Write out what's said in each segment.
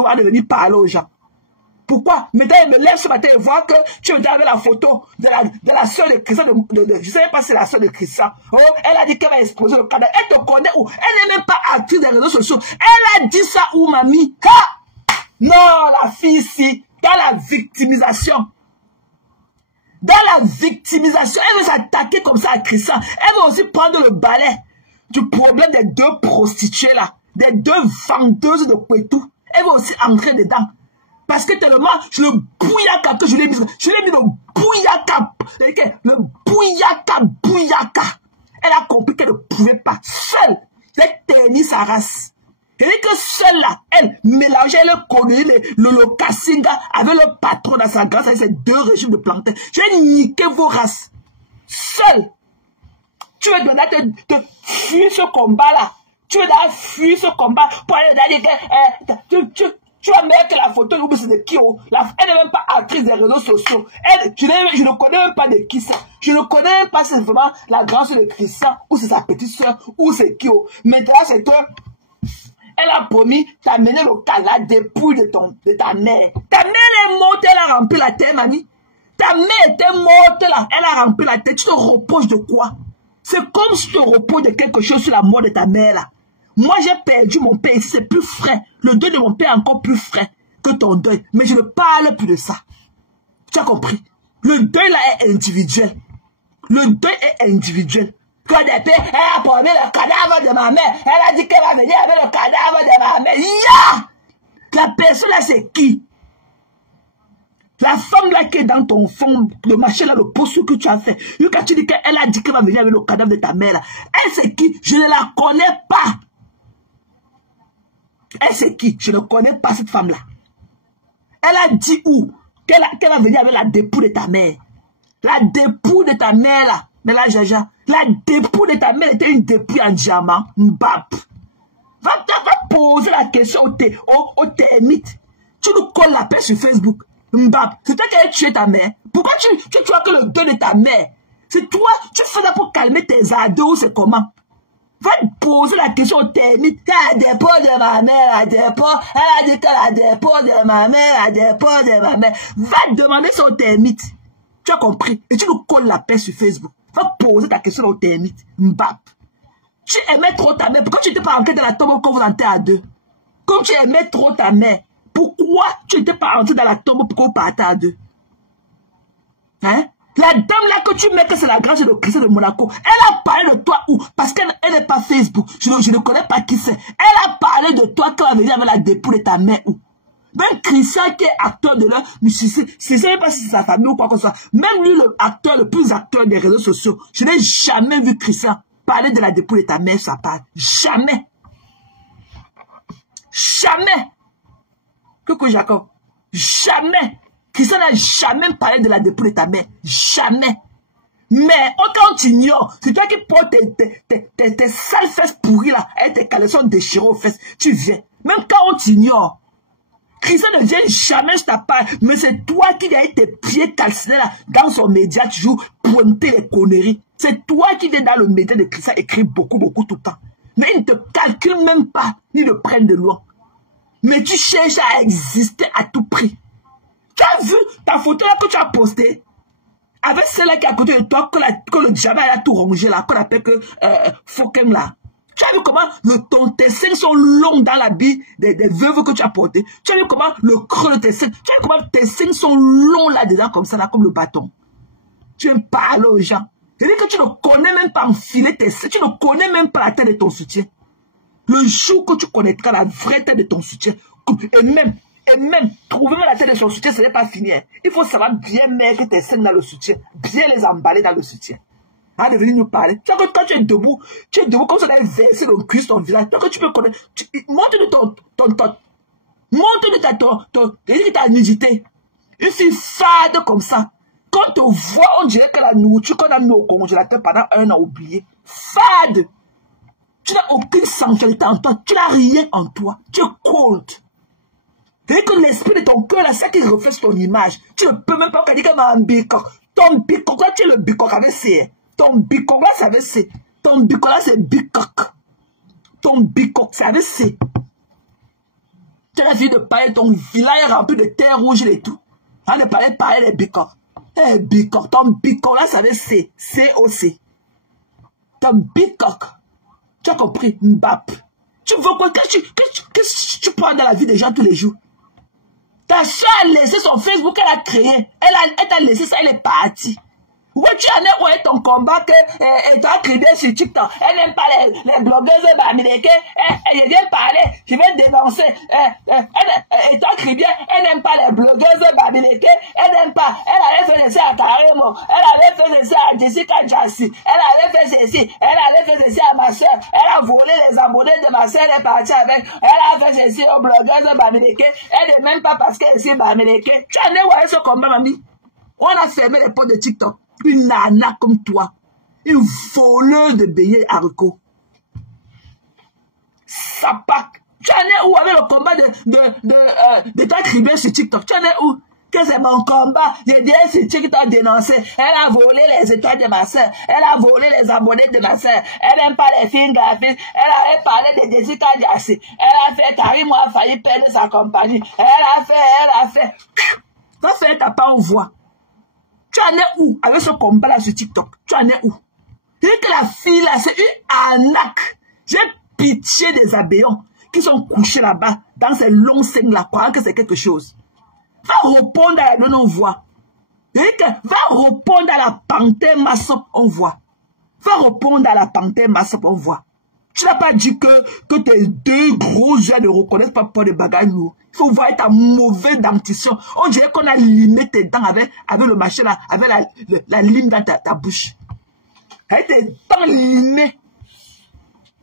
photo à venir parler aux gens. Pourquoi? Maintenant, il me lève ce matin et voit que tu es avec la photo de la soeur de Christian. Je ne savais pas si c'est la soeur de Christian. Oh, elle a dit qu'elle va exposer le cadavre. Elle te connaît où? Elle n'est même pas actrice des réseaux sociaux. Elle a dit ça où, mamie? Non, la fille ici, dans la victimisation. Dans la victimisation, elle veut s'attaquer comme ça à Christian. Elle veut aussi prendre le balai du problème des deux prostituées là. Des deux vendeuses de Poitou. Elle veut aussi entrer dedans. Parce que tellement, le bouyaka que je l'ai mis le bouyaka. Le bouyaka. Elle a compris qu'elle ne pouvait pas. Seule, elle ternit sa race. Elle dit que seule là, elle mélangeait le connerie, le cassinga avec le patron dans sa grâce avec ces deux régimes de plantains. Je vais niquer vos races. Seule. Tu veux donner te fuir ce combat là. Tu veux d'ailleurs fuir ce combat pour aller dans les tu vas mettre la photo de qui? Elle n'est même pas actrice des réseaux sociaux. Je ne connais même pas de qui c'est. Je ne connais même pas si c'est vraiment la grande soeur de Christian, ou c'est sa petite soeur, ou c'est qui. Maintenant, c'est que elle a promis d'amener le cas, la dépouille de ta mère. Ta mère est morte, elle a rempli la terre, mamie. Ta mère était morte là, elle a rempli la terre. Tu te reproches de quoi? C'est comme si tu te reproches de quelque chose sur la mort de ta mère là. Moi, j'ai perdu mon père ici, c'est plus frais. Le deuil de mon père est encore plus frais que ton deuil. Mais je ne parle plus de ça. Tu as compris? Le deuil là est individuel. Le deuil est individuel. Quand elle a promis le cadavre de ma mère, elle a dit qu'elle va venir avec le cadavre de ma mère. La personne là, c'est qui? La femme là qui est dans ton fond, le machin là, le poste que tu as fait. Quand tu dis qu'elle a dit qu'elle va venir avec le cadavre de ta mère là, elle c'est qui? Je ne la connais pas. Elle c'est qui? Je ne connais pas cette femme-là. Elle a dit où? Qu'elle va venir avec la dépouille de ta mère. La dépouille de ta mère là. Mais là, Jaja, la dépouille de ta mère était une dépouille en diamant. Mbap. Va poser la question au termite. Tu nous colles la paix sur Facebook. Mbap. C'est toi qui as tué ta mère. Pourquoi tu vois que le deuil de ta mère? C'est toi, tu fais ça pour calmer tes ados, c'est comment? Va te poser la question au termite. La dépôt de ma mère, la dépôt. Elle a dit que la dépôt de ma mère, la dépôt de ma mère. Va te demander ça au termite. Tu as compris? Et tu nous colles la paix sur Facebook. Va poser ta question au termite. Mbap. Tu aimais trop ta mère. Pourquoi tu n'étais pas entré dans la tombe quand vous entrez à deux? Comme tu aimais trop ta mère, pourquoi tu n'étais pas entré dans la tombe pour vous partez à deux? Hein? La dame là que tu mets que c'est la grande de Christian de Monaco, elle a parlé de toi où? Parce qu'elle n'est pas Facebook. Je ne connais pas qui c'est. Elle a parlé de toi quand elle venait avec la dépouille de ta mère où? Même Christian qui est acteur de là, je ne sais pas si c'est sa famille ou quoi que ce soit. Même lui, le plus acteur des réseaux sociaux, je n'ai jamais vu Christian parler de la dépouille de ta mère, ça parle. Jamais. Jamais. Coucou Jacob. Jamais. Christian n'a jamais parlé de la dépouille de ta mère. Jamais. Mais quand tu ignores, c'est toi qui portes tes sales fesses pourries là, avec tes caleçons déchirés aux fesses. Tu viens. Même quand on t'ignore, Christian ne vient jamais sur ta part, mais c'est toi qui viens avec tes pieds calcinés là, dans son média, toujours pointer les conneries. C'est toi qui viens dans le média de Christian écrire beaucoup tout le temps. Mais ils ne te calculent même pas, ni ne prennent de loin. Mais tu cherches à exister à tout prix. Tu as vu ta photo là que tu as postée, avec celle-là qui est à côté de toi, que le diable a tout rongé là, qu'on appelle que Fokem là. Tu as vu comment tes seins sont longs dans l'habit des veuves que tu as porté. Tu as vu comment le creux de tes seins. Tu as vu comment tes seins sont longs là-dedans comme ça, là, comme le bâton. Tu me parles aux gens. C'est-à-dire que tu ne connais même pas enfiler tes seins. Tu ne connais même pas la taille de ton soutien. Le jour que tu connaîtras la vraie taille de ton soutien, et même, trouver la taille de son soutien, ce n'est pas fini. Il faut savoir bien mettre tes seins dans le soutien. Bien les emballer dans le soutien. De venir nous parler. Tu vois que quand tu es debout comme ça, on a versé le cuisse ton visage. Tu vois que tu peux connaître. Monte de ta nudité. Une fille fade comme ça. Quand on te voit, on dirait que la nourriture qu'on a mis au congélateur pendant 1 an oublié. Fade. Tu n'as aucune sensualité en toi. Tu n'as rien en toi. Tu es cold. C'est que l'esprit de ton cœur, là, c'est ça qui reflète ton image. Tu ne peux même pas dire que ma bicoque. Ton bicoque, là, tu es le bicoque avec C. Ton bicoque, là, c'est avec C. Ton bicoque, là, c'est bicoque. Ton bicoque, c'est avec C. Tu as fini de parler, ton village rempli de terre rouge et tout. On de parler des bicoques. Eh, bicoque, ton bicoque, là, ça veut C. C-O-C. Ton bicoque. Tu as compris? Mbap. Tu veux quoi? Qu'est-ce que tu prends dans la vie des gens tous les jours? Ta soeur a laissé son Facebook qu'elle a créé. Elle t'a laissé ça, elle est partie. Oui, tu en es où est ton combat que tu as crié sur TikTok. Elle n'aime pas les blogueuses américaines. Elle vient parler, je vais dénoncer. Et tu as crié bien, elle n'aime pas les blogueuses américaines. Elle n'aime pas. Elle allait faire ceci à Karimo. Elle allait faire ceci à Jessica Jassi. Elle allait faire ceci. Elle allait faire ceci à ma soeur. Elle a volé les abonnés de ma soeur. Elle est partie avec. Elle a fait ceci aux blogueuses américaines. Elle n'est même pas parce qu'elle est américaine. Tu en es où est ce combat, mamie? On a fermé les portes de TikTok. Une nana comme toi, une voleuse de beignets haricots. Sapac. Tu en es où avec le combat de toi crier sur TikTok? Tu en es où? Que c'est mon combat. J'ai dit sur TikTok dénoncé. Elle a volé les étoiles de ma soeur. Elle a volé les abonnés de ma soeur. Elle n'aime pas les films graphiques. Elle avait parlé de Jessica Jassi. Elle a fait Karim a failli perdre sa compagnie. Elle a fait. Va faire ta part en voix. Tu en es où avec ce combat-là sur TikTok? Tu en es où? Et que la fille là, c'est une arnaque. J'ai pitié des abeillons qui sont couchés là-bas, dans ces longs seins-là, croyant que c'est quelque chose. Va répondre à la non-voix. Va répondre à la panthère massop, on voit. Va répondre à la panthère massop, on voit. Tu n'as pas dit que tes deux gros yeux ne reconnaissent pas pour des bagages lourds. Il faut voir ta mauvaise dentition. On dirait qu'on a limé tes dents avec le machin là, avec la lime dans ta bouche. Avec tes dents limées.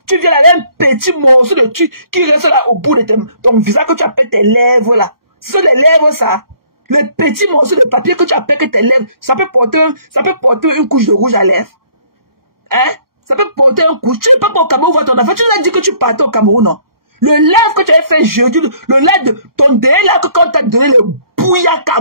Tu viens avec un petit morceau de truc qui reste là au bout de ton visage que tu appelles tes lèvres là. Ce sont les lèvres ça. Le petit morceau de papier que tu appelles que tes lèvres, ça peut porter une couche de rouge à lèvres. Hein? Ça peut porter un coup. Tu n'es pas au Cameroun voir ton enfant. Tu nous as dit que tu partais au Cameroun, non? Le live que tu avais fait jeudi, le live de ton dernier là, que quand tu as donné le bouyaka.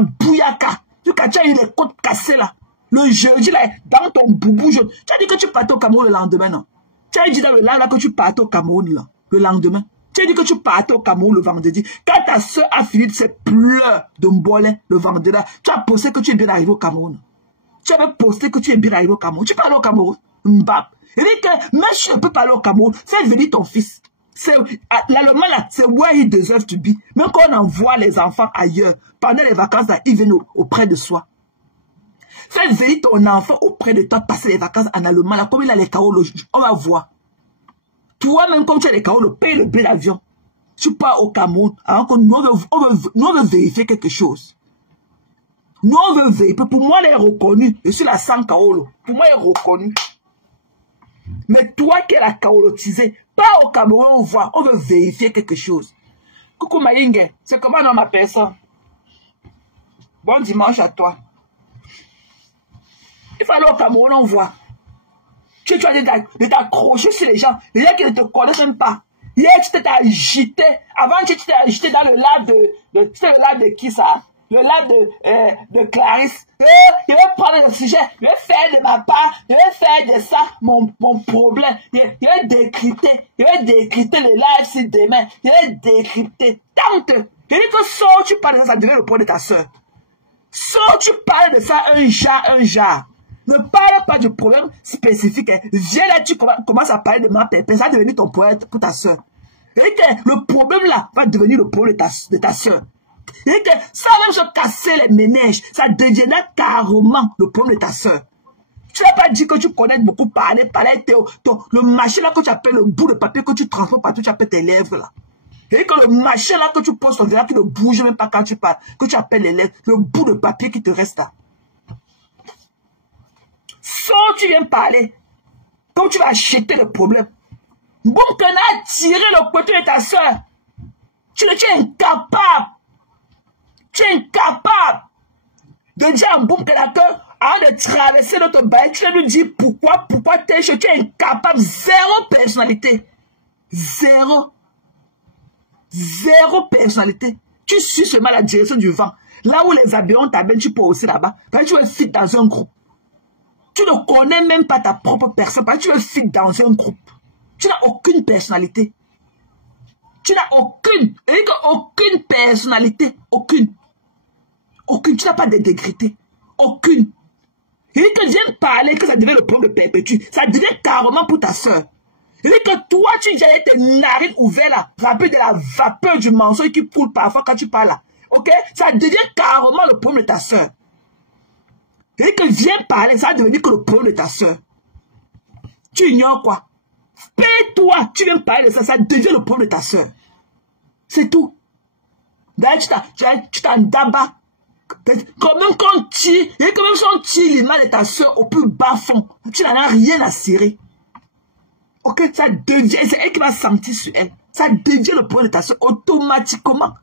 Tu as eu les côtes cassées là. Le jeudi là, dans ton boubou jaune. Tu as dit que tu partais au Cameroun le lendemain, non? Tu as dit dans le live là que tu partais au Cameroun là, le lendemain. Tu as dit que tu partais au Cameroun le vendredi. Quand ta soeur a fini de ses pleurs de Mbolé le vendredi là, tu as posté que tu es bien arrivé au Cameroun. Tu avais posté que tu es bien arrivé au Cameroun. Tu parles au Cameroun. Mbap. Il dit que même si je peux parler au Cameroun, fais venir ton fils. L'allemand là, c'est where he deserves to be. Même quand on envoie les enfants ailleurs, pendant les vacances, là, ils viennent auprès de soi. Fais venir ton enfant auprès de toi, passer les vacances en Allemagne, là, comme il a les carreaux, on va voir. Toi-même, comme tu as les carreaux, paye le billet d'avion. Tu pars au Cameroun, alors que nous, on veut vérifier quelque chose. Nous, on veut vérifier. Pour moi, elle est reconnue. Je suis la sang Kaolo. Pour moi, elle est reconnue. Mais toi qui es la kaolotisée, pas au Cameroun, on voit, on veut vérifier quelque chose. Coucou Maïngue, c'est comment on m'appelle ça? Bon dimanche à toi. Il faut aller au Cameroun, on voit. Tu as de t'accrocher sur les gens qui ne te connaissent même pas. Hier, tu t'es agité. Avant, tu t'es agité dans le live c'était le live de qui ça? Le live de Clarisse. Je vais prendre le sujet, je vais faire de ma part, je vais faire de ça mon problème. Je vais décrypter le live si demain. Je vais décrypter. Tante, je dis que soit tu parles de ça, ça devient le point de ta soeur. Soit tu parles de ça un genre. Ne parle pas du problème spécifique. Viens là, tu commences à parler de ma pépin, ça va devenir ton problème pour ta soeur. Et que le problème là va devenir le problème de ta soeur. Et que ça va même se casser les ménages, ça deviendra carrément le problème de ta soeur. Tu n'as pas dit que tu connais beaucoup parler, le machin là que tu appelles le bout de papier que tu transportes partout, tu appelles tes lèvres là. Et que le machin là que tu poses, on verra qui ne bouge même pas quand tu parles, que tu appelles les lèvres, le bout de papier qui te reste là. Sans tu viens parler, comme tu vas acheter le problème. Bon, tu as tiré le côté de ta soeur. Tu es incapable. Tu es incapable de dire à Boum Kenaka, avant de traverser notre bail, tu lui dis pourquoi t'es chaud, tu es incapable, zéro personnalité. Zéro personnalité. Tu suis seulement la direction du vent. Là où les abeillons t'amènent, tu peux aussi là-bas. Quand tu es fit dans un groupe, tu ne connais même pas ta propre personne, parce que tu es fit dans un groupe. Tu n'as aucune personnalité. Tu n'as aucune personnalité. Aucune. Tu n'as pas d'intégrité. Aucune. Il dit que viens parler que ça devient le problème de perpétue. Ça devient carrément pour ta soeur. Il dit que toi, tu viens tes narines ouvertes là, remplis de la vapeur du mensonge qui coule parfois quand tu parles là. Ok? Ça devient carrément le problème de ta soeur. Il dit que viens parler, ça va devenir que le problème de ta soeur. Tu ignores quoi? Paie-toi, tu viens parler de ça, ça devient le problème de ta soeur. C'est tout. D'ailleurs, tu t'en dabas. Quand même quand tu tires, et quand même si on tire l'image de ta soeur au plus bas fond, tu n'en as rien à cirer. Ok, ça devient, c'est elle qui va sentir sur elle. Ça devient le problème de ta soeur automatiquement.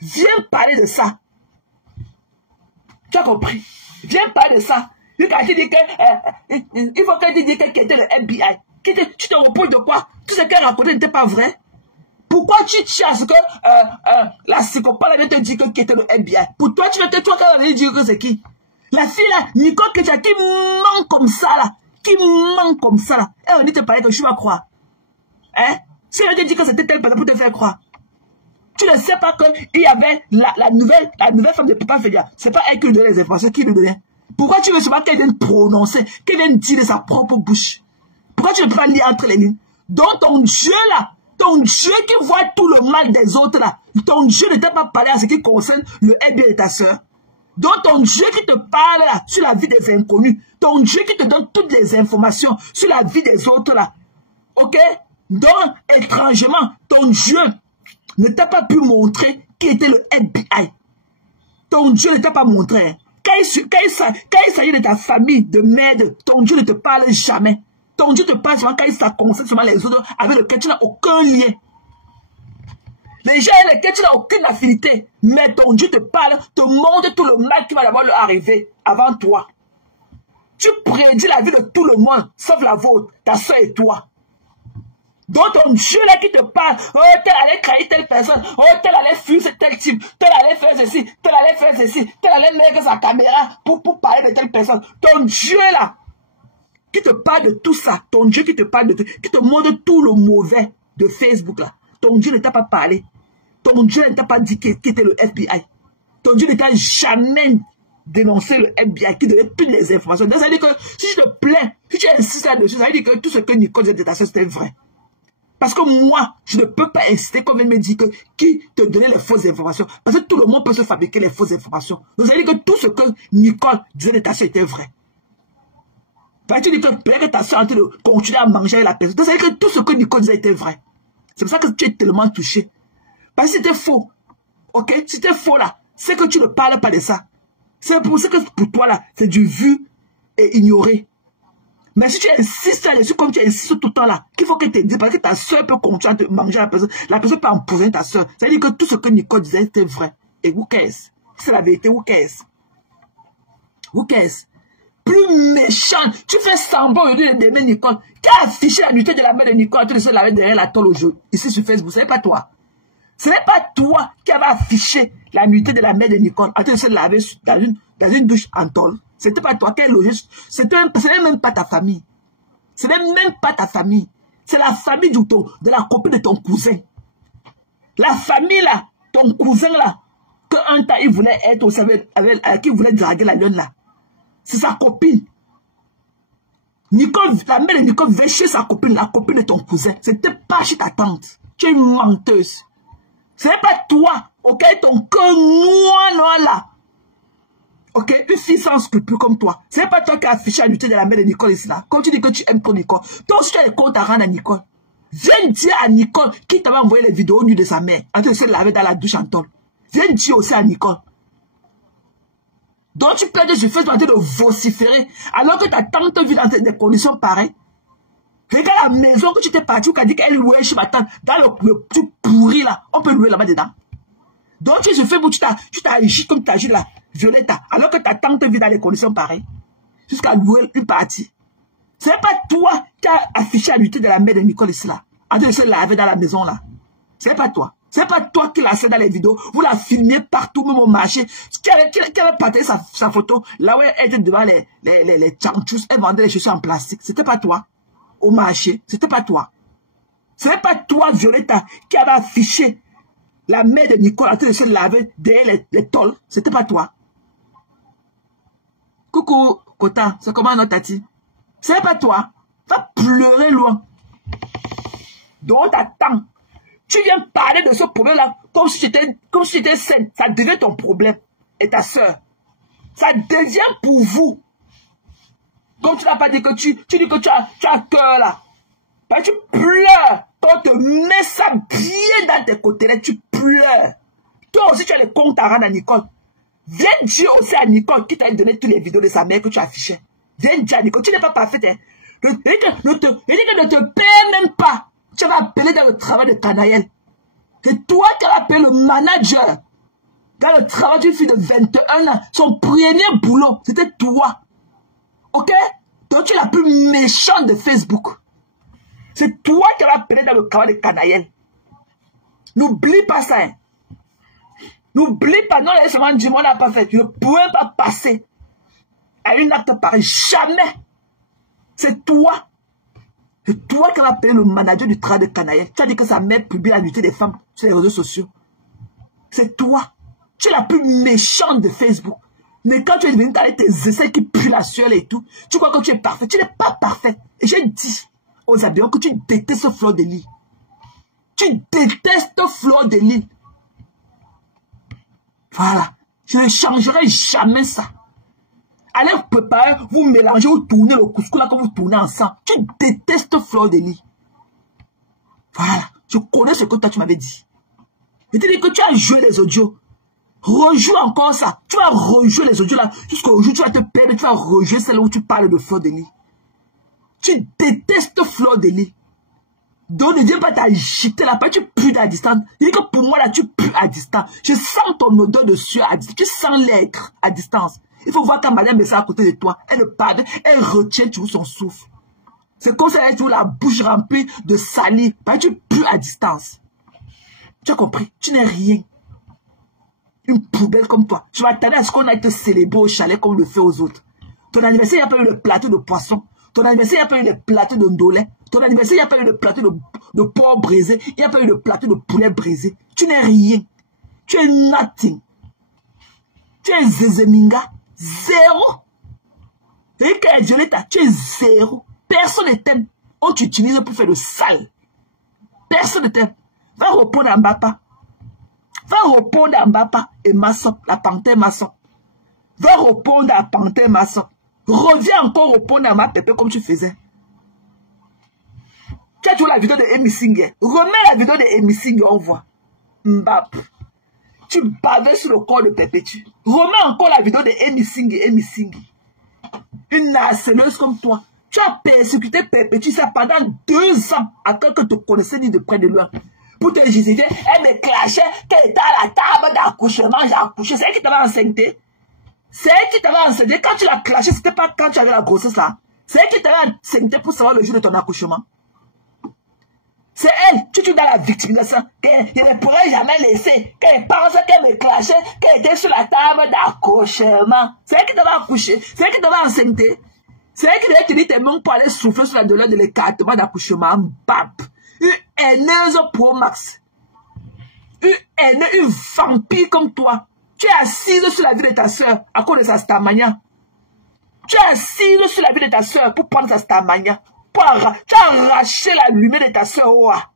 Viens parler de ça. Tu as compris? Viens parler de ça. Il faut qu'elle te dise qu'elle était le FBI. Tu te reproches de quoi? Tout ce qu'elle racontait n'était pas vrai. Pourquoi tu tiens à ce que la psychopathe vient te dire qui était le FBI? Pour toi, tu vas te dire que c'est qui? La fille là, Nicole Ketia, qui ment comme ça là. Qui ment comme ça là. Elle dit te parler que je vais croire. Hein? Si elle te dit que c'était telle personne pour te faire croire. Tu ne sais pas qu'il y avait la nouvelle femme de Papa Fédia. C'est pas elle qui lui donnait les informations, qui lui donnait. Pourquoi tu ne sais pas qu'elle vienne prononcer, qu'elle vienne dire de sa propre bouche? Pourquoi tu ne peux pas lire entre les lignes? Donc ton Dieu là, ton Dieu qui voit tout le mal des autres là, ton Dieu ne t'a pas parlé à ce qui concerne le FBI de ta soeur. Donc ton Dieu qui te parle là sur la vie des inconnus, ton Dieu qui te donne toutes les informations sur la vie des autres là, ok? Donc étrangement, ton Dieu ne t'a pas pu montrer qui était le FBI. Ton Dieu ne t'a pas montré. Hein. Quand il s'agit de ta famille, de mère, ton Dieu ne te parle jamais. Ton Dieu te parle seulement quand il concerne seulement les autres avec lesquels tu n'as aucun lien. Les gens avec lesquels tu n'as aucune affinité. Mais ton Dieu te parle, te montre tout le mal qui va d'abord leur arriver avant toi. Tu prédis la vie de tout le monde, sauf la vôtre, ta soeur et toi. Donc ton Dieu là qui te parle, oh tel allait trahir telle personne, oh tel allait fuir tel type, tel allait faire ceci, tel allait faire ceci, tel allait mettre sa caméra pour parler de telle personne. Ton Dieu là, qui te parle de tout ça, ton Dieu qui te parle qui te montre tout le mauvais de Facebook là, ton Dieu ne t'a pas parlé, ton Dieu ne t'a pas dit qui était le FBI, ton Dieu ne t'a jamais dénoncé le FBI qui donnait toutes les informations. Donc ça veut dire que si je te plains, si tu insistes là-dessus, ça veut dire que tout ce que Nicole disait de ta soeur c'était vrai. Parce que moi, je ne peux pas insister comme elle me dit que qui te donnait les fausses informations. Parce que tout le monde peut se fabriquer les fausses informations. Donc ça veut dire que tout ce que Nicole disait de ta soeur était vrai. Tu dis que peut-être que ta soeur est en train de continuer à manger avec la personne. Donc ça veut dire que tout ce que Nicole disait était vrai. C'est pour ça que tu es tellement touché. Parce que c'était faux. Ok? Si c'était faux là, c'est que tu ne parles pas de ça. C'est pour ça que pour toi là, c'est du vu et ignoré. Mais si tu insistes là-dessus, comme tu insistes tout le temps là, qu'il faut que tu te dises, parce que ta soeur peut continuer à te manger la personne peut empoisonner ta soeur. Ça veut dire que tout ce que Nicole disait était vrai. Et who cares? C'est la vérité, who cares? Who cares? Plus méchant, tu fais semblant aujourd'hui d'aimer Nicole. Qui a affiché la nudité de la mère de Nicole, tu le sais laver derrière la tôle au jeu, ici sur Facebook, ce n'est pas toi. Ce n'est pas toi qui avais affiché la nudité de la mère de Nicole, en train de se laver dans une douche en tôle. C'était pas toi qui as logé. Ce n'est même pas ta famille. Ce n'est même pas ta famille. C'est la famille de la copine de ton cousin. La famille là, ton cousin là, qu'un temps il voulait être au service avec qui voulait draguer la lionne là. C'est sa copine. Nicole, la mère de Nicole venait chez sa copine, la copine de ton cousin. C'était pas chez ta tante. Tu es une menteuse. Ce n'est pas toi, ok, ton cœur noir là. Ok, une fille sans scrupule comme toi. Ce n'est pas toi qui as affiché la nudité de la mère de Nicole ici là. Quand tu dis que tu aimes ton Nicole, toi aussi tu as des comptes à rendre à Nicole. Viens dire à Nicole qui t'avait envoyé les vidéos nues de sa mère, en train de se laver dans la douche en tôle. Viens dire aussi à Nicole. Donc tu peux sur Facebook en train de vociférer, alors que ta tante vit dans des conditions pareilles. Regarde la maison que tu t'es parti, qui a dit qu'elle louait chez ma tante, dans le truc pourri là, on peut louer là-bas dedans. Donc tu es sur Facebook, tu t'as agi comme tu as agi là, Violetta, alors que ta tante vit dans des conditions pareilles, jusqu'à louer une partie. Ce n'est pas toi qui as affiché la nudité de la mère de Nicole ici là, en train de se laver dans la maison là. Ce n'est pas toi. Ce n'est pas toi qui l'as fait dans les vidéos, vous la filmez partout, même au marché. Qui avait partagé sa photo, là où elle était devant les chanchous, elle vendait les chaussures en plastique. C'était pas toi. Au marché, c'était pas toi. Ce n'est pas toi, Violetta, qui avait affiché la mère de Nicole en train de se laver derrière les tôles. Ce n'était pas toi. Coucou, Kota, c'est comment notre tati? Ce n'est pas toi. Va pleurer loin. Donc, t'attends. Tu viens parler de ce problème-là comme si c'était saine. Ça devient ton problème. Et ta soeur. Ça devient pour vous. Comme tu n'as pas dit que tu dis que tu as cœur là. Ben, tu pleures. Quand on te met ça bien dans tes côtés, là, tu pleures. Toi aussi, tu as les comptes à rendre à Nicole. Viens dire aussi à Nicole qui t'a donné toutes les vidéos de sa mère que tu affichais. Viens dire à Nicole, tu n'es pas parfaite. Hein. Ne te paie même pas. Tu vas appeler dans le travail de Canaël. C'est toi qui vas appeler le manager. Dans le travail d'une fille de 21 ans. Son premier boulot, c'était toi. Ok? Donc tu es la plus méchante de Facebook. C'est toi qui vas appeler dans le travail de Canaël. N'oublie pas ça. Hein. N'oublie pas. Non, là, seulement du monde n'a pas fait. Je ne pouvais pas passer à une acte pareil. Jamais. C'est toi. C'est toi qui vas appeler le manager du travail de Canaël. Tu as dit que sa mère publie la nudité des femmes sur les réseaux sociaux. C'est toi. Tu es la plus méchante de Facebook. Mais quand tu es venu avec tes essais qui puent la sueur et tout, tu crois que tu es parfait. Tu n'es pas parfait. Et j'ai dit aux habillants que tu détestes Fleur de Lys. Tu détestes Fleur de Lys. Voilà. Je ne changerai jamais ça. Allez vous préparer, vous mélangez, vous tournez le couscous là comme vous tournez ensemble. Tu détestes Fleur de Lys. Voilà. Je connais ce que toi tu m'avais dit. Je t'ai dit que tu as joué les audios. Rejoue encore ça. Tu vas rejouer les audios là. Jusqu'au jour où tu vas te perdre, tu vas rejouer celle où tu parles de Fleur de Lys. Tu détestes Fleur de Lys. Donc ne viens pas t'agiter là-bas, tu pues à distance. Il dit que pour moi là, tu pues à distance. Je sens ton odeur de sueur à distance. Tu sens l'air à distance. Il faut voir quand madame est ça à côté de toi. Elle parle, elle retient toujours son souffle. C'est comme ça elle a toujours la bouche remplie de salive. Tu pues à distance. Tu as compris? Tu n'es rien. Une poubelle comme toi. Tu vas attendre à ce qu'on aille te célébrer au chalet comme on le fait aux autres. Ton anniversaire, il n'y a pas eu le plateau de poisson. Ton anniversaire, il n'y a pas eu le plateau de ndolé. Ton anniversaire, il n'y a pas eu le plateau de porc brisé. Il n'y a pas eu le plateau de poulet brisé. Tu n'es rien. Tu es nothing. Tu es Zézéminga. Zéro. Et que Violetta, tu es zéro. Personne ne t'aime. On t'utilise pour faire le sale. Personne ne t'aime. Va répondre à Mbapa. Va répondre à Mbapa et Masson, la panthère Masson. Va répondre à panthère Masson. Reviens encore répondre à ma pépé comme tu faisais. Tu as toujours la vidéo de Amy Singer. Remets la vidéo de Amy Singer, on voit. Mbap. Tu bavais sur le corps de Pépétu. Remets encore la vidéo de Amy Singer, Amy Singer. Une harceleuse comme toi. Tu as persécuté Pépétu ça pendant 2 ans à que te connaissais ni de près de loin. Pour te justifier, elle me clashait qu'elle était à la table d'accouchement, j'ai accouché. C'est elle qui t'avait enceinté. C'est elle qui t'avait enceinté. Quand tu l'as clashé, c'était pas quand tu avais la grossesse là. C'est elle qui t'avait enceinté pour savoir le jour de ton accouchement. C'est elle, tu es dans la victimisation, qu'elle ne pourrait jamais laisser, qu'elle pense qu'elle me clashait, qu'elle était sur la table d'accouchement. C'est elle qui t'avait accouché, c'est elle qui t'avait enceinté. C'est elle qui devait tenir tes mains pour aller souffler sur la douleur de l'écartement d'accouchement. Bap. Une haineuse pro max. Une vampire comme toi. Tu es assise sur la vie de ta soeur à cause de sa stamania. Tu es assise sur la vie de ta soeur pour prendre sa stamania. Tu as arraché la lumière de ta soeur.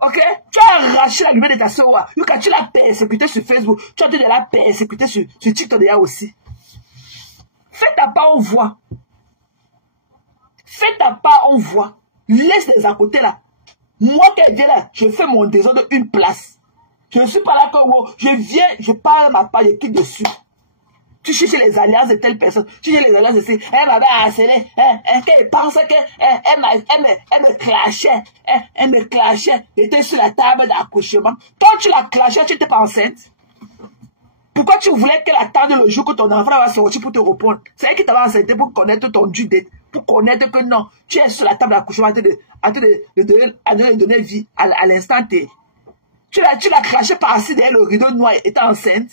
Ok? Tu as arraché la lumière de ta soeur. Quand tu l'as persécuté sur Facebook, tu as dû la persécuter sur TikTok déjà aussi. Fais ta part, on voit. Fais ta part, on voit. Laisse les à côté là. Moi qui viens là, je fais mon désordre une place. Je ne suis pas là comme moi. Je viens, je parle ma part, je clique dessus. Tu cherches les alliances de telle personne. Tu cherches les alliances de celle. Elle m'avait harcelé. Elle pense qu'elle me clashait. Elle me clashait. Elle était sur la table d'accouchement. Toi, tu la clashais, tu n'étais pas enceinte. Pourquoi tu voulais qu'elle attende le jour que ton enfant va sortir pour te répondre? C'est elle qui t'avait enceinté pour connaître ton due date. Pour connaître que non, tu es sur la table d'accouchement en train de donner vie à l'instant T. Tu l'as craché par-ci derrière le rideau noir étant enceinte.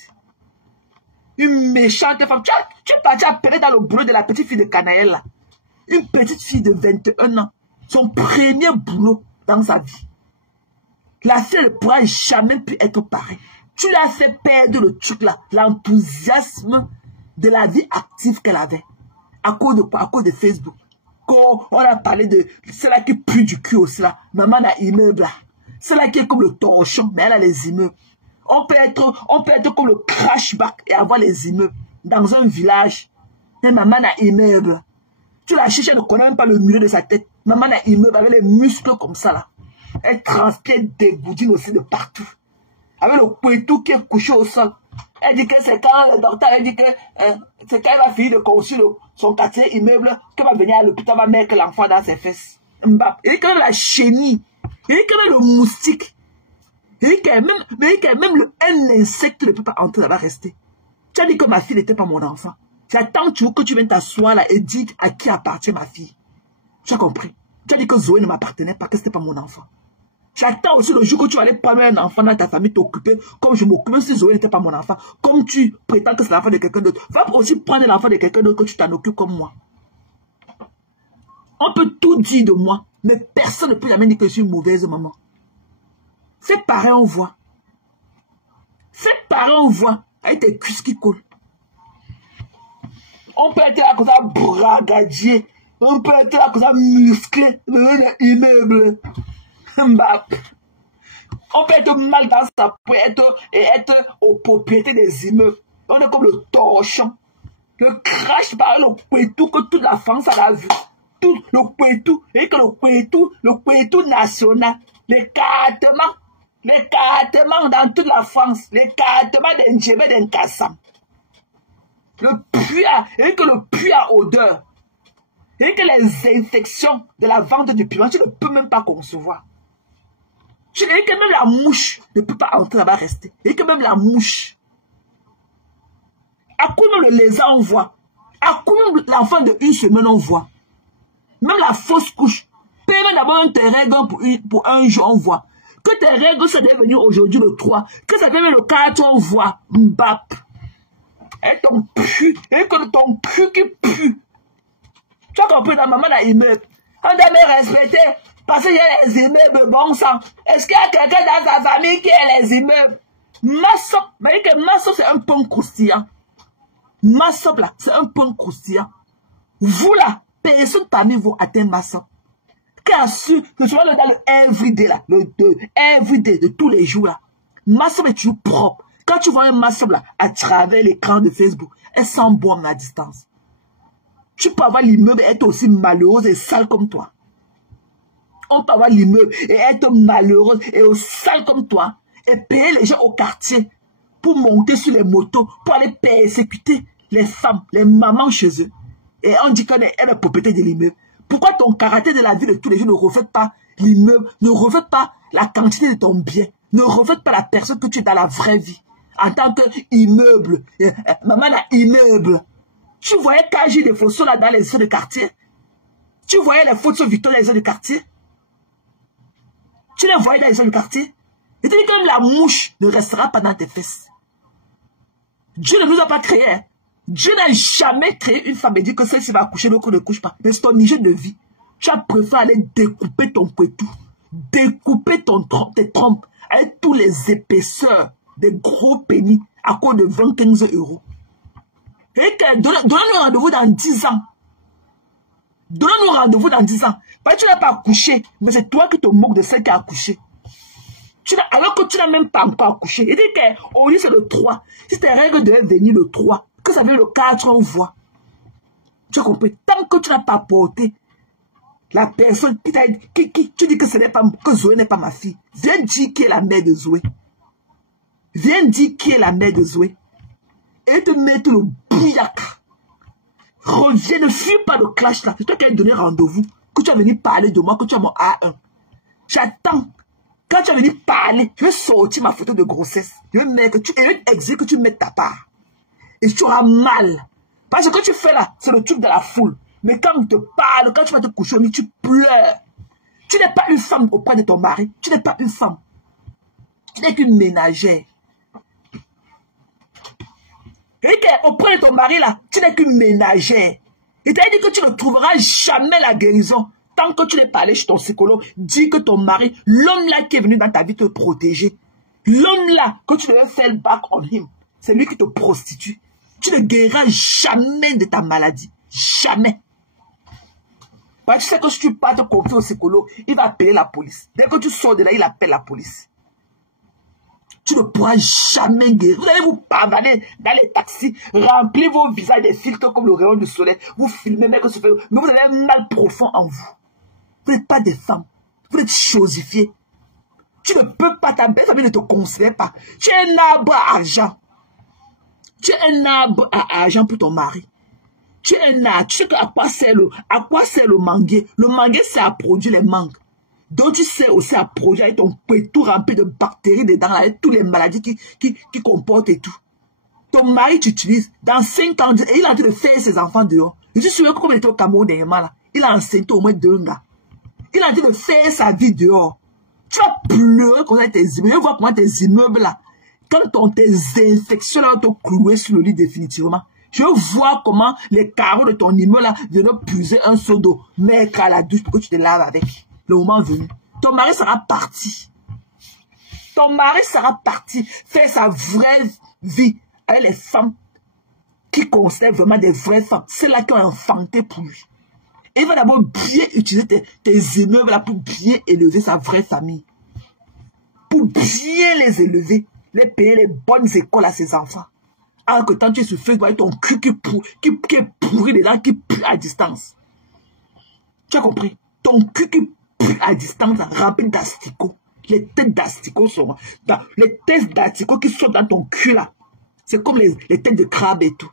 Une méchante femme. Tu es parti appeler dans le boulot de la petite fille de Canaël là. Une petite fille de 21 ans. son premier boulot dans sa vie. La fille ne pourra jamais plus être pareille. Tu lui as fait perdre le truc là, l'enthousiasme de la vie active qu'elle avait. À cause de quoi? À cause de Facebook. Quand on a parlé de celle-là qui pue du cul aussi là. Maman a immeuble là. Celle-là qui est comme le torchon, mais elle a les immeubles. On peut être comme le crashback et avoir les immeubles dans un village. Mais maman a immeuble. Tu la cherches, elle ne connaît même pas le milieu de sa tête. Maman a immeuble avec les muscles comme ça là. Elle transpire des goudines aussi de partout. Avec le couetou qui est couché au sol. Elle dit que c'est quand le docteur, elle dit que c'est quand elle va finir de construire son quartier immeuble qu'elle va venir à l'hôpital, va mettre l'enfant dans ses fesses. Mbappé. Il dit quand même la chenille. Il dit quand même le moustique. Il dit que même un insecte ne peut pas entrer là-bas rester. Tu as dit que ma fille n'était pas mon enfant. J'attends toujours que tu viennes t'asseoir là et dire à qui appartient ma fille. Tu as compris? Tu as dit que Zoé ne m'appartenait pas, que ce n'était pas mon enfant. J'attends aussi le jour que tu allais prendre un enfant dans ta famille, t'occuper comme je m'occupe, même si Zoé n'était pas mon enfant. Comme tu prétends que c'est l'enfant de quelqu'un d'autre. Va aussi prendre l'enfant de quelqu'un d'autre que tu t'en occupes comme moi. On peut tout dire de moi, mais personne ne peut jamais dire que je suis une mauvaise maman. Fais pareil, on voit. Fais pareil, on voit. Avec tes cuisses qui coulent. On peut être là comme ça bragadier. On peut être là comme ça musclé. Immeuble. On peut être mal dans sa peau et être aux propriétés des immeubles. On est comme le torchon. Le crash par le couetou que toute la France a vu. Tout le couetou. Et que le couetou national. Les cartements dans toute la France. Les cartements d'Ndjébé d'Nkassam. Le puits, et que le puits a odeur. Et que les infections de la vente du piment, tu ne peux même pas concevoir. Je dis que même la mouche ne peut pas entrer là-bas rester. Et que même la mouche. À quoi même le lézard on voit. À quoi même l'enfant de 1 semaine on voit. Même la fausse couche. Paye même d'abord tes règles pour un jour on voit. Que tes règles ça devait venir aujourd'hui le 3. Que ça devait venir le 4 on voit. Mbap. Et ton pu. Et que ton pu qui pue. Tu as compris, la maman a immeuble. On doit me respecter. Parce qu'il y a les immeubles, bon sang. Est-ce qu'il y a quelqu'un dans sa famille qui a les immeubles? Massop, c'est un pain croustillant. Massop, là, c'est un pain croustillant. Vous, là, personne parmi vous atteint Massop. Qui assure que tu vas dans le everyday, là, le everyday de tous les jours, là. Massop est toujours propre. Quand tu vois un Massop, là, à travers l'écran de Facebook, elle sent bon à distance. Tu peux avoir l'immeuble et être aussi malheureuse et sale comme toi. On peut avoir l'immeuble et être malheureuse et aussi sale comme toi. Et payer les gens au quartier pour monter sur les motos, pour aller persécuter les femmes, les mamans chez eux. Et on dit qu'elle est la propriété de l'immeuble. Pourquoi ton caractère de la vie de tous les jours ne reflète pas l'immeuble, ne reflète pas la quantité de ton bien, ne reflète pas la personne que tu es dans la vraie vie. En tant qu'immeuble, maman a immeuble. Tu voyais quand j'ai des photos là dans les zones de quartier. Tu voyais les photos Victor dans les zones de quartier. Tu les voyais dans les zones de quartier. Et tu dis que même la mouche ne restera pas dans tes fesses. Dieu ne nous a pas créé. Dieu n'a jamais créé une femme et dit que celle-ci va accoucher, l'autre ne couche pas. Mais c'est ton hygiène de vie. Tu as préféré aller découper ton couetou, découper tes trompes avec tous les épaisseurs des gros pénis à cause de 25 €. Et donne-nous rendez-vous dans 10 ans. Donne-nous rendez-vous dans 10 ans. Parce que tu n'as pas accouché, mais c'est toi qui te moques de celle qui a accouché. Alors que tu n'as même pas encore accouché. Il dit qu'au lieu c'est le 3. Si tes règles devaient venir le 3, que ça vient le 4, on voit. Tu as compris? Tant que tu n'as pas porté la personne qui tu dis que ce n'est pas, que Zoé n'est pas ma fille. Viens dire qui est la mère de Zoé. Viens dire qui est la mère de Zoé. Et te mettre le bouillaka. Reviens, ne fuis pas de clash là. C'est toi qui as donné rendez-vous. Que tu as venu parler de moi, que tu as mon A1. J'attends. Quand tu as venu parler, je vais sortir ma photo de grossesse. Je vais mettre, exiger que tu mettes ta part. Et tu auras mal. Parce que ce que tu fais là, c'est le truc de la foule. Mais quand on te parle, quand tu vas te coucher au lit, tu pleures. Tu n'es pas une femme auprès de ton mari. Tu n'es pas une femme. Tu n'es qu'une ménagère. Et auprès de ton mari là, tu n'es qu'une ménagère. Et tu as dit que tu ne trouveras jamais la guérison tant que tu n'es pas allé chez ton psychologue, dis que ton mari, l'homme là qui est venu dans ta vie te protéger, l'homme là que tu devais faire back on him, c'est lui qui te prostitue. Tu ne guériras jamais de ta maladie. Jamais. Tu sais que si tu pars te confier au psychologue, il va appeler la police. Dès que tu sors de là, il appelle la police. Tu ne pourras jamais guérir. Vous allez vous pavaner dans les taxis, remplir vos visages des filtres comme le rayon du soleil. Vous filmez, mais vous avez un mal profond en vous. Vous n'êtes pas des femmes. Vous êtes chosifiés. Tu ne peux pas, ta belle famille ne te considère pas. Tu es un arbre à argent. Tu es un arbre à argent pour ton mari. Tu es un arbre. Tu sais à quoi sert le manguier. Le manguier, c'est à produire les mangues. Donc, tu sais aussi à produire avec ton tout rempli de bactéries dedans, avec toutes les maladies qui comportent et tout. Ton mari, tu utilises. Dans 5 ans, il est en train de faire ses enfants dehors. Je suis sûr que comme il était au Cameroun dernièrement, là, il a enceinte au moins 2 gars. Il est en train de faire sa vie dehors. Tu vas pleurer quand tes immeubles. Je vais voir comment tes immeubles là, quand tes infections là vont te clouer sur le lit définitivement. Je veux voir comment les carreaux de ton immeuble là viennent puiser un seau d'eau, mettre à la douche pour que tu te laves avec. Le moment venu. Ton mari sera parti. Ton mari sera parti faire sa vraie vie avec les femmes qui considèrent vraiment des vraies femmes. C'est là qui ont enfanté pour lui. Et il va d'abord bien utiliser tes immeubles là pour bien élever sa vraie famille. Pour bien les élever. Les payer les bonnes écoles à ses enfants. Alors que tant tu es sur Facebook avec ton cul qui est pourri dedans, qui pue à distance. Tu as compris? Ton cul qui pue à distance, rempli d'asticots. Les têtes d'asticots sont... Les têtes d'asticots qui sont dans ton cul là. C'est comme les têtes de crabe et tout.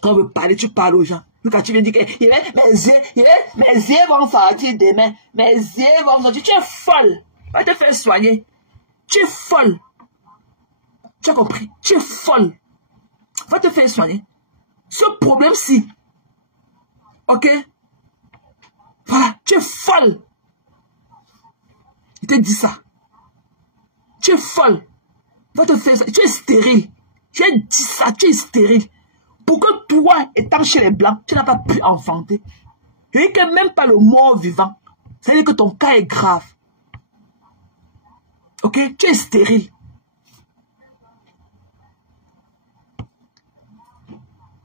Quand on veut parler, tu parles aux gens. Quand tu viens dire que mes yeux vont sortir demain. Mes yeux vont sortir. Tu es folle. Va te faire soigner. Tu es folle. Tu as compris? Tu es folle. Va te faire soigner. Ce problème-ci. Ok? Voilà. Tu es folle. Il te dit ça. Tu es folle. Va te faire soigner. Tu es stérile. Tu as dit ça. Tu es stérile. Pour que toi, étant chez les Blancs, tu n'as pas pu enfanter. Et que même pas le mort vivant. C'est-à-dire que ton cas est grave. Ok? Tu es stérile.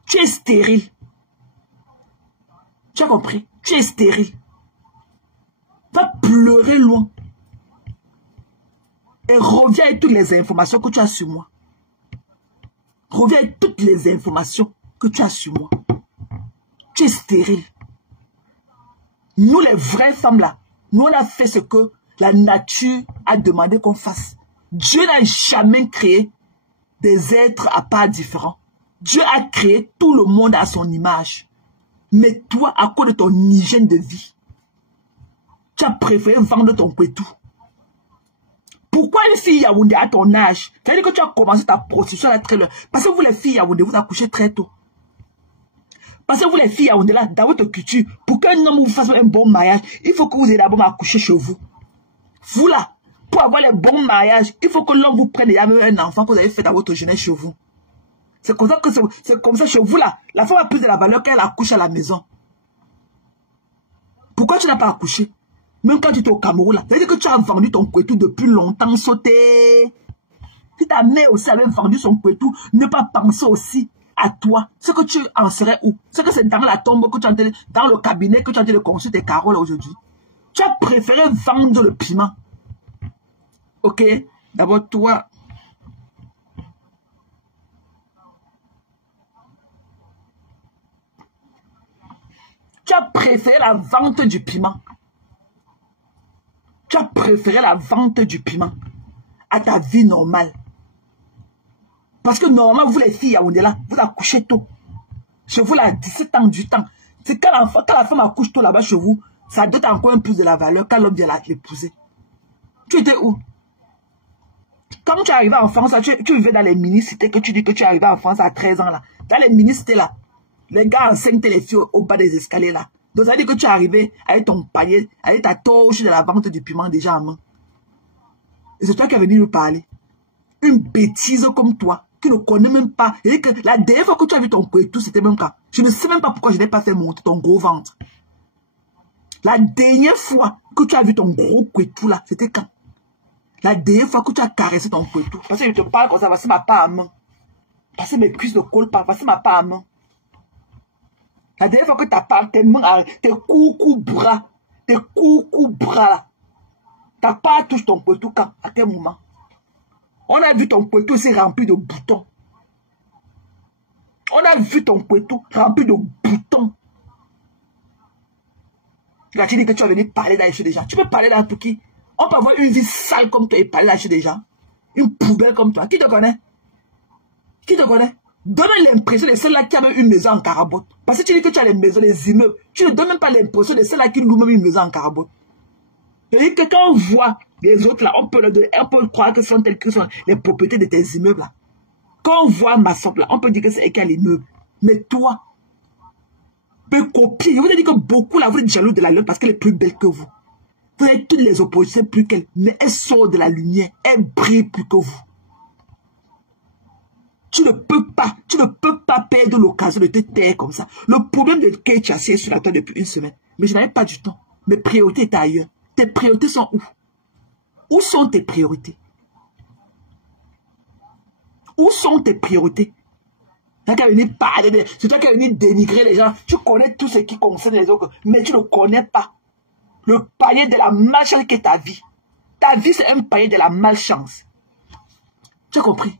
Tu es stérile. Tu as compris? Tu es stérile. Va pleurer loin. Et reviens avec toutes les informations que tu as sur moi. Reviens avec toutes les informations que tu as sur moi. Tu es stérile. Nous, les vraies femmes là, nous on a fait ce que la nature a demandé qu'on fasse. Dieu n'a jamais créé des êtres à part différents. Dieu a créé tout le monde à son image. Mais toi, à cause de ton hygiène de vie, tu as préféré vendre ton pétou. Pourquoi une fille Yaoundé à ton âge? C'est-à-dire que tu as commencé ta prostitution à très loin. Parce que vous les filles Yaoundé, vous accouchez très tôt. Parce que vous les filles Yaoundé là, dans votre culture, pour qu'un homme vous fasse un bon mariage, il faut que vous ayez d'abord accouché chez vous. Vous là, pour avoir les bons mariages, il faut que l'homme vous prenne déjà un enfant que vous avez fait dans votre jeunesse chez vous. C'est comme ça que c'est comme ça chez vous là. La femme a plus de la valeur qu'elle accouche à la maison. Pourquoi tu n'as pas accouché? Même quand tu étais au Cameroun là. C'est-à-dire que tu as vendu ton couetou depuis longtemps sauté. Si ta mère aussi avait vendu son couetou, ne pas penser aussi à toi. Ce que tu en serais où? Ce que c'est dans la tombe que tu es dans le cabinet que tu es en train de construire tes carreaux là aujourd'hui. Tu as préféré vendre le piment. Ok? D'abord toi. Tu as préféré la vente du piment. Tu as préféré la vente du piment à ta vie normale. Parce que normalement, vous les filles Yaoundé là, vous accouchez tôt. Chez vous là, 17 ans du temps. C'est quand la femme accouche tôt là-bas chez vous, ça donne encore un plus de la valeur quand l'homme vient l'épouser. Tu étais où? Quand tu es arrivé en France, tu vivais dans les mini-cités que tu dis que tu es arrivé en France à 13 ans là. Dans les mini-cités là. Les gars enceintent les filles au bas des escaliers là. Donc ça veut dire que tu es arrivé avec ton panier, avec ta torche de la vente du piment déjà en main. Et c'est toi qui es venu nous parler. Une bêtise comme toi, qui ne connaît même pas. Et que la dernière fois que tu as vu ton couetou, c'était même quand. Je ne sais même pas pourquoi je n'ai pas fait monter ton gros ventre. La dernière fois que tu as vu ton gros couetou là, c'était quand? La dernière fois que tu as caressé ton couetou. Parce que je te parle comme ça, parce que ma part à main. Parce que mes cuisses ne collent pas, parce que ma part à main. La dernière fois que tu as parlé, tes mains, tes coucou bras, là. Ta part touche ton couetou quand? À quel moment? On a vu ton couetou aussi rempli de boutons. On a vu ton couetou rempli de boutons. Tu as dit que tu vas venir parler dans les choses des gens. Tu peux parler dans pour qui? On peut avoir une vie sale comme toi et parler dans les choses des gens. Une poubelle comme toi. Qui te connaît? Qui te connaît? Donne l'impression de celle-là qui a même une maison en carabote. Parce que tu dis que tu as les maisons, les immeubles. Tu ne donnes même pas l'impression de celle-là qui loue même une maison en carabote. C'est-à-dire que quand on voit les autres là, on peut croire que ce sont telles que sont les propriétés de tes immeubles là. Quand on voit ma soeur là, on peut dire que c'est elle qui a l'immeuble. Mais toi, peut copier. Je vous ai dit que beaucoup là, vous êtes jaloux de la lune parce qu'elle est plus belle que vous. Vous avez toutes les oppositions plus qu'elle. Mais elle sort de la lumière. Elle brille plus que vous. Tu ne peux pas perdre l'occasion de te taire comme ça. Le problème de que tu as assis sur la table depuis une semaine. Mais je n'avais pas du temps. Mes priorités étaient ailleurs. Tes priorités sont où? Où sont tes priorités? Où sont tes priorités? C'est toi qui as venu dénigrer les gens. Tu connais tout ce qui concerne les autres, mais tu ne connais pas le panier de la malchance qu'est ta vie. Ta vie, c'est un panier de la malchance. Tu as compris?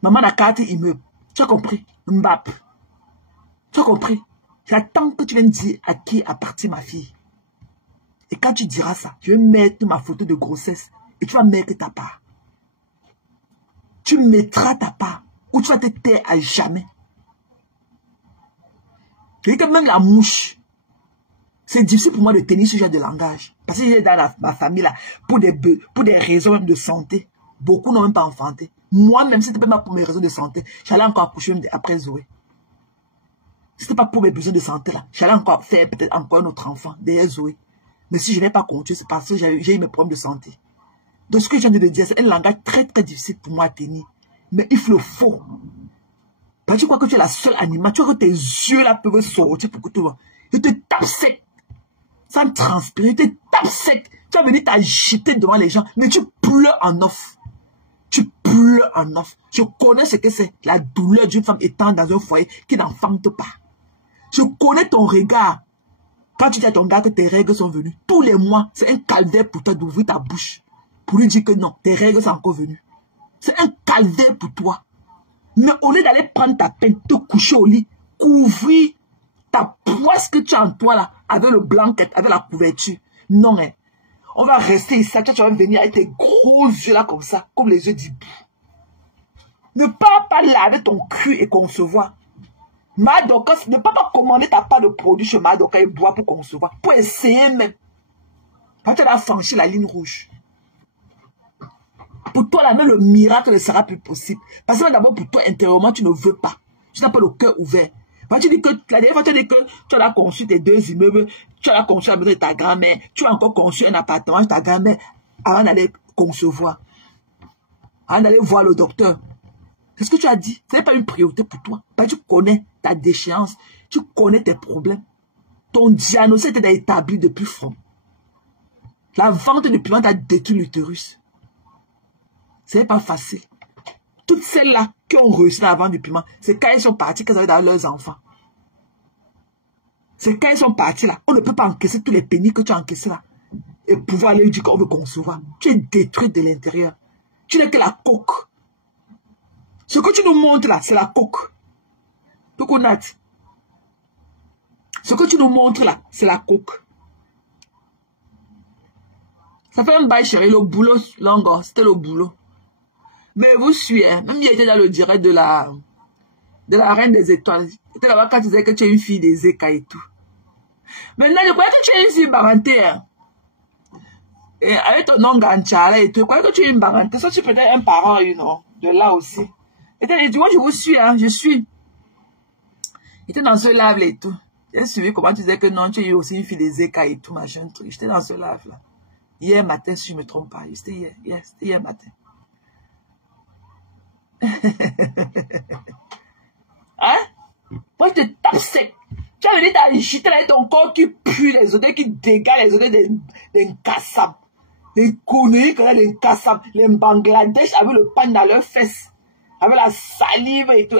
Maman a carte immeuble. Tu as compris? Mbap. Tu as compris? J'attends que tu viennes dire à qui appartient ma fille. Et quand tu diras ça, je vais mettre ma photo de grossesse et tu vas mettre ta part. Tu mettras ta part ou tu vas te taire à jamais. Je dis que même la mouche, c'est difficile pour moi de tenir ce genre de langage. Parce que j'ai dans ma famille là, pour des raisons même de santé, beaucoup n'ont même pas enfanté. Moi, même si ce n'était pas pour mes raisons de santé, j'allais encore accoucher après Zoé. Si ce n'était pas pour mes besoins de santé là, j'allais encore faire peut-être encore un autre enfant derrière Zoé. Mais si je n'ai pas continué, c'est parce que j'ai eu mes problèmes de santé. Donc ce que je viens de dire, c'est un langage très très difficile pour moi à tenir. Mais il faut. Parce que tu crois que tu es la seule animale, tu crois que tes yeux là peuvent sortir pour que tu vois. Je te tape sec. Sans transpirer, je te tape sec. Tu vas venir t'agiter devant les gens, mais tu pleures en off. Tu pleures en off. Je connais ce que c'est, la douleur d'une femme étant dans un foyer qui n'enfante pas. Je connais ton regard. Quand tu dis à ton gars que tes règles sont venues, tous les mois, c'est un calvaire pour toi d'ouvrir ta bouche. Pour lui dire que non, tes règles sont encore venues. C'est un calvaire pour toi. Mais au lieu d'aller prendre ta peine, te coucher au lit, couvrir ta poisse que tu as en toi là, avec le blanket, avec la couverture. Non, hein. On va rester ici, tu vas venir avec tes gros yeux là comme ça, comme les yeux d'hibou. Ne parle pas laver ton cul et concevoir. Madoka, ne pas commander ta part de produit chez Madoka et boire pour concevoir. Pour essayer même. Quand tu vas franchir la ligne rouge. Pour toi, là, même le miracle ne sera plus possible. Parce que d'abord, pour toi, intérieurement, tu ne veux pas. Tu n'as pas le cœur ouvert. Quand tu dis que, la dernière fois, tu dis que tu as conçu tes 2 immeubles, tu as conçu la maison de ta grand-mère, tu as encore conçu un appartement de ta grand-mère avant d'aller concevoir. Avant d'aller voir le docteur. C'est ce que tu as dit. Ce n'est pas une priorité pour toi. Parce que tu connais ta déchéance. Tu connais tes problèmes. Ton diagnostic était établi depuis front. La vente de piment a détruit l'utérus. Ce n'est pas facile. Toutes celles-là qui ont réussi à vendre du piment, c'est quand elles sont parties qu'elles avaient dans leurs enfants. C'est quand elles sont parties là. On ne peut pas encaisser tous les pénis que tu as encaissés là. Et pouvoir aller dire qu'on veut concevoir. Tu es détruit de l'intérieur. Tu n'es que la coque. Ce que tu nous montres là, c'est la coque. Ce que tu nous montres là, c'est la coque. Ça fait un bail, chérie. Le boulot, longo, c'était le boulot. Mais vous suivez, même il était dans le direct de la Reine des Étoiles. Il était là-bas quand tu disais que tu es une fille des écailles et tout. Maintenant, je croyais que tu es une fille barantée. Et avec ton nom Ganchara et tout, je croyais que tu es une barantée. Ça, tu peux être un parent, de là aussi. Et tu vois, je vous suis, hein, je suis. Il était dans ce live et tout. J'ai suivi comment tu disais que non, tu es aussi une fille des écailles et tout, machin, truc. J'étais dans ce live là. Hier matin, si je ne me trompe pas. C'était hier. C'était hier matin. Hein? Moi, je te tape sec. Tu as venu agité là, ton corps qui pue les odeurs, qui dégage les odeurs des Kassam. Les conneries que les Kassam, les Bangladesh avec le pain dans leurs fesses. Avec la salive et tout.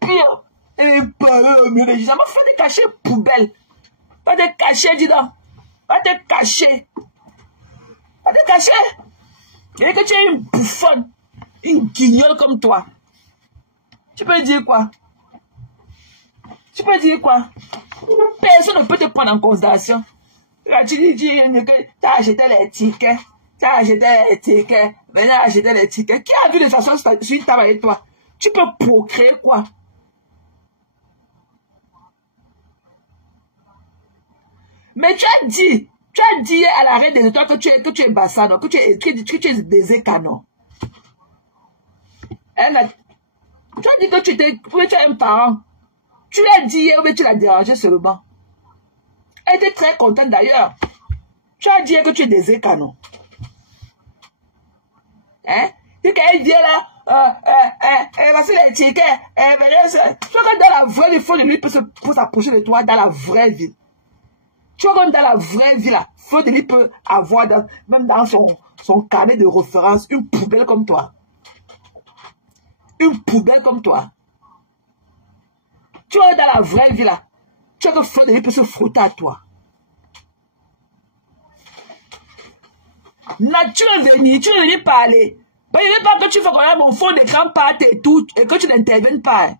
Pire. Et parler au milieu des gens. Fais des cachets poubelle. Fais des cachets, dis donc. Fais des cachets. Fais des cachets. Et que tu es une bouffonne. Une guignole comme toi. Tu peux dire quoi? Tu peux dire quoi? Personne ne peut te prendre en considération. Tu dis que tu as acheté les tickets. Tu as acheté les tickets. Maintenant, acheté les tickets. Qui a vu les chansons sur une table avec toi? Tu peux procréer quoi? Mais tu as dit à l'arrêt des étoiles que tu es bassano, que tu es des canon. Tu as dit que tu es un parent. Tu l'as dit hier, mais tu l'as dérangé seulement. Elle était très contente d'ailleurs. Tu as dit que tu es des écanos. Hein? Et qu'elle dit là, voici les tickets. Tu vois que dans la vraie vie, il faut de lui pour s'approcher de toi dans la vraie vie. Tu vois comme dans la vraie vie là, il faut de lui peut avoir même dans son carnet de référence une poubelle comme toi. Une poubelle comme toi. Tu vois dans la vraie vie là, tu vois que Frédéric peut se frotter à toi. Là, tu es venu parler. Mais il n'est pas que tu fais connaître mon fond d'écran part et tout, et que tu n'interviennes pas.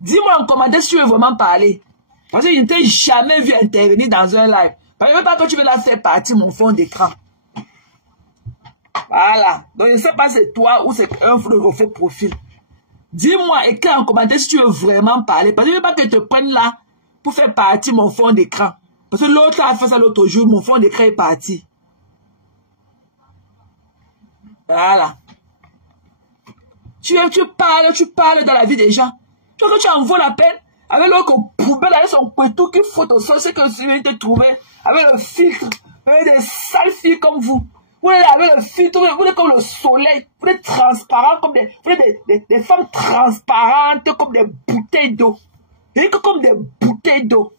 Dis-moi en commentaire si tu veux vraiment parler. Parce que je ne t'ai jamais vu intervenir dans un live. Parce que il n'est pas que tu veux la faire partie mon fond d'écran. Voilà. Donc je ne sais pas si c'est toi ou c'est un faux profil. Dis-moi, écris en commentaire si tu veux vraiment parler. Parce que je ne veux pas que te prenne là pour faire partie mon fond d'écran. Parce que l'autre a fait ça l'autre jour, mon fond d'écran est parti. Voilà. Tu parles dans la vie des gens. Tu vois que tu en vaux la peine. Avec l'autre poubelle, avec son couteau qui fout au sol, c'est que tu viens de trouver. Avec le filtre. Avec des sales filles comme vous. Vous êtes avec le filtre, vous êtes comme le soleil. Vous êtes transparent comme des femmes transparentes comme des bouteilles d'eau. Rien que comme des bouteilles d'eau.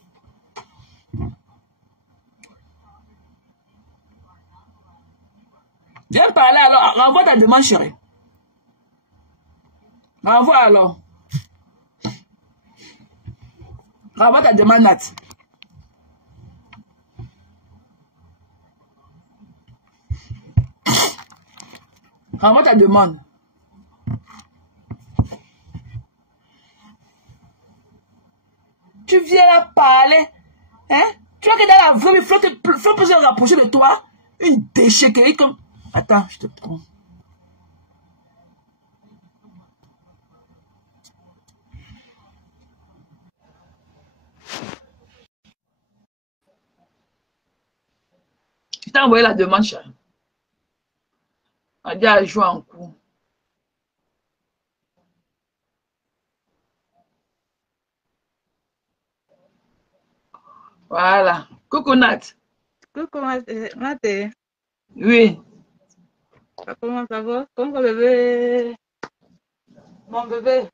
Viens parler alors, renvoie ta demande, chérie. Renvoie alors. Renvoie ta demande, Nat. Renvoie ta demande. Tu viens là parler. Hein? Tu vois que dans la vraie, il faut plus se rapprocher de toi. Une déchéquerie comme... Attends, je te prends. Je t'ai envoyé la demande, chérie. On dit à jouer en coup. Voilà. Coucou Nat. Coucou Maté. Oui. Comment ça va? Comment bébé? Mon bébé.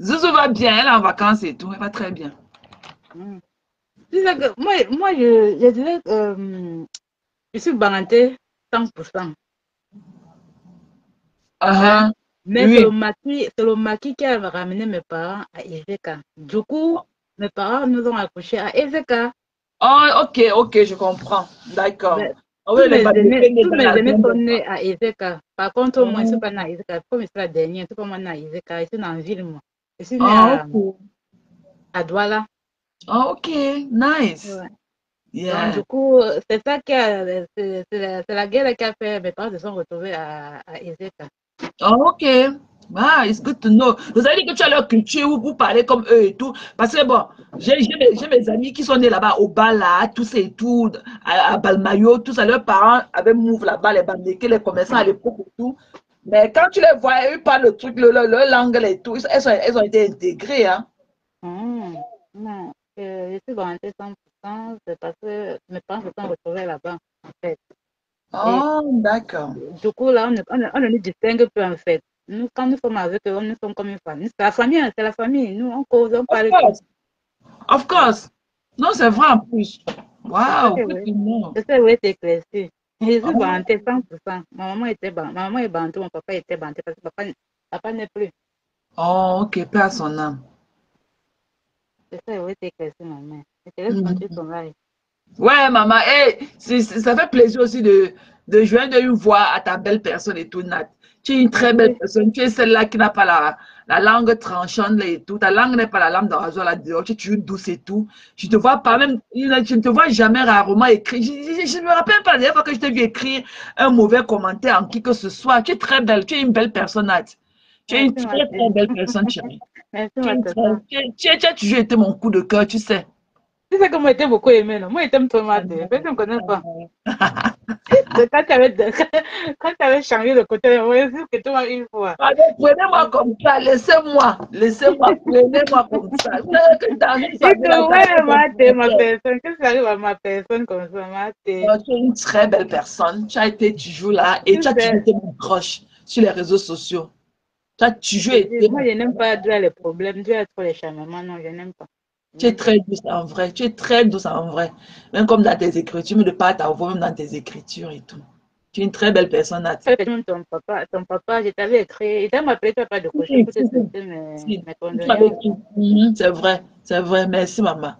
Zouzou va bien, elle est en vacances et tout, elle va très bien. Tu sais que moi je dirais que je suis bananté 100%. Mais oui. c'est le maquis qui a ramené mes parents à Ezeka. Du coup, mes parents nous ont accouchés à Ezeka. Oh, ok, je comprends. D'accord. Tous mes aînés sont nés à Ezeka. Par contre, moi, je ne suis pas née à Ezeka. Comme je suis la dernière, je ne suis pas née à Ezeka. Je suis dans la ville, moi. Je suis née à Douala. Oh, ok, nice. Ouais. Yeah. Donc, du coup, c'est ça qui a... C'est la guerre qui a fait... Mes parents se sont retrouvés à Ezeka. Oh, ok. Ah, it's good to know. Vous avez dit que tu as leur culture où vous parlez comme eux et tout. Parce que bon, j'ai mes amis qui sont nés là-bas au Bala, tous et tout, à Balmayo, tous à leurs parents avaient move là-bas, les Bamlékés, les commerçants à l'époque et tout. Mais quand tu les vois, eux parlent le truc, leur langue et tout, elles ont été intégrées. Hein. Non, je suis volontaire 100%, c'est parce que mes parents se sont retrouvés là-bas, en fait. Oh, d'accord. Du coup, là, on ne nous distingue plus, en fait. Nous, quand nous sommes avec eux, nous sommes comme une famille. C'est la famille, c'est la famille. Nous, on cause, on parle. Of course. Non, c'est vrai en plus. Waouh, C'est que vrai. tu montres. C'est vrai, c'est éclairci. Je suis Oh, bantée 100%. Ma maman était bantée. Ma maman est bantée, mon papa était banté parce que papa n'est plus. oh, ok, paix à son âme. C'est ça, oui, c'est éclairci, ma mère. Je te laisse continuer Mhm. ton live. Ouais, maman, hey, ça fait plaisir aussi de joindre une voix à ta belle personne et tout, Nat. Tu es une très belle Merci. personne. Tu es celle-là qui n'a pas la langue tranchante là et tout. Ta langue n'est pas la lame de rasoir là dehors. Tu es toujours douce et tout. Je te vois pas même, je ne te vois jamais rarement écrire. Je ne me rappelle pas la dernière fois que je t'ai vu écrire un mauvais commentaire en qui que ce soit. Tu es très belle. Tu es une belle personne, Nat. Tu es une Merci, très, ma très fille. belle personne, chérie. Merci, Tu, es ma une très- tata. tu as toujours été mon coup de cœur, tu sais. Tu sais que moi, j'étais beaucoup aimé, non? Moi, j'aime trop Ah mater. Peut-être non, que tu ne connais ah pas. non. Quand tu avais, quand tu avais changé de côté, moi, c'est que toi, une fois. Pardon, prenez-moi comme ça, laissez-moi, prenez-moi comme ça. Vous savez que dans une Et famille, là, que, ça ouais, fait des mater, ma problèmes. personne. Qu'est-ce qui arrive à ma personne comme ça, mater? Tu es une très belle personne. Tu as été toujours là et Tu tu as toujours sais, été mon crush sur les réseaux sociaux. Tu as toujours été moi, mon je n'aime crush. pas Dieu a les problèmes. Dieu a trop les charmements. Non, je n'aime pas. Je Tu es n'aime pas. très douce en vrai. Tu es très douce en vrai. Même comme dans tes écritures, mais de pas ta voix, même dans tes écritures et tout. Tu es une très belle personne, Nat. Même ton papa, je t'avais écrit. Il t'a appelé, tu n'as pas décroché Si, pour te si, souhaiter si. mes Tu m'avais condoléances. écrit. Mhm, c'est vrai, c'est vrai. Merci, maman.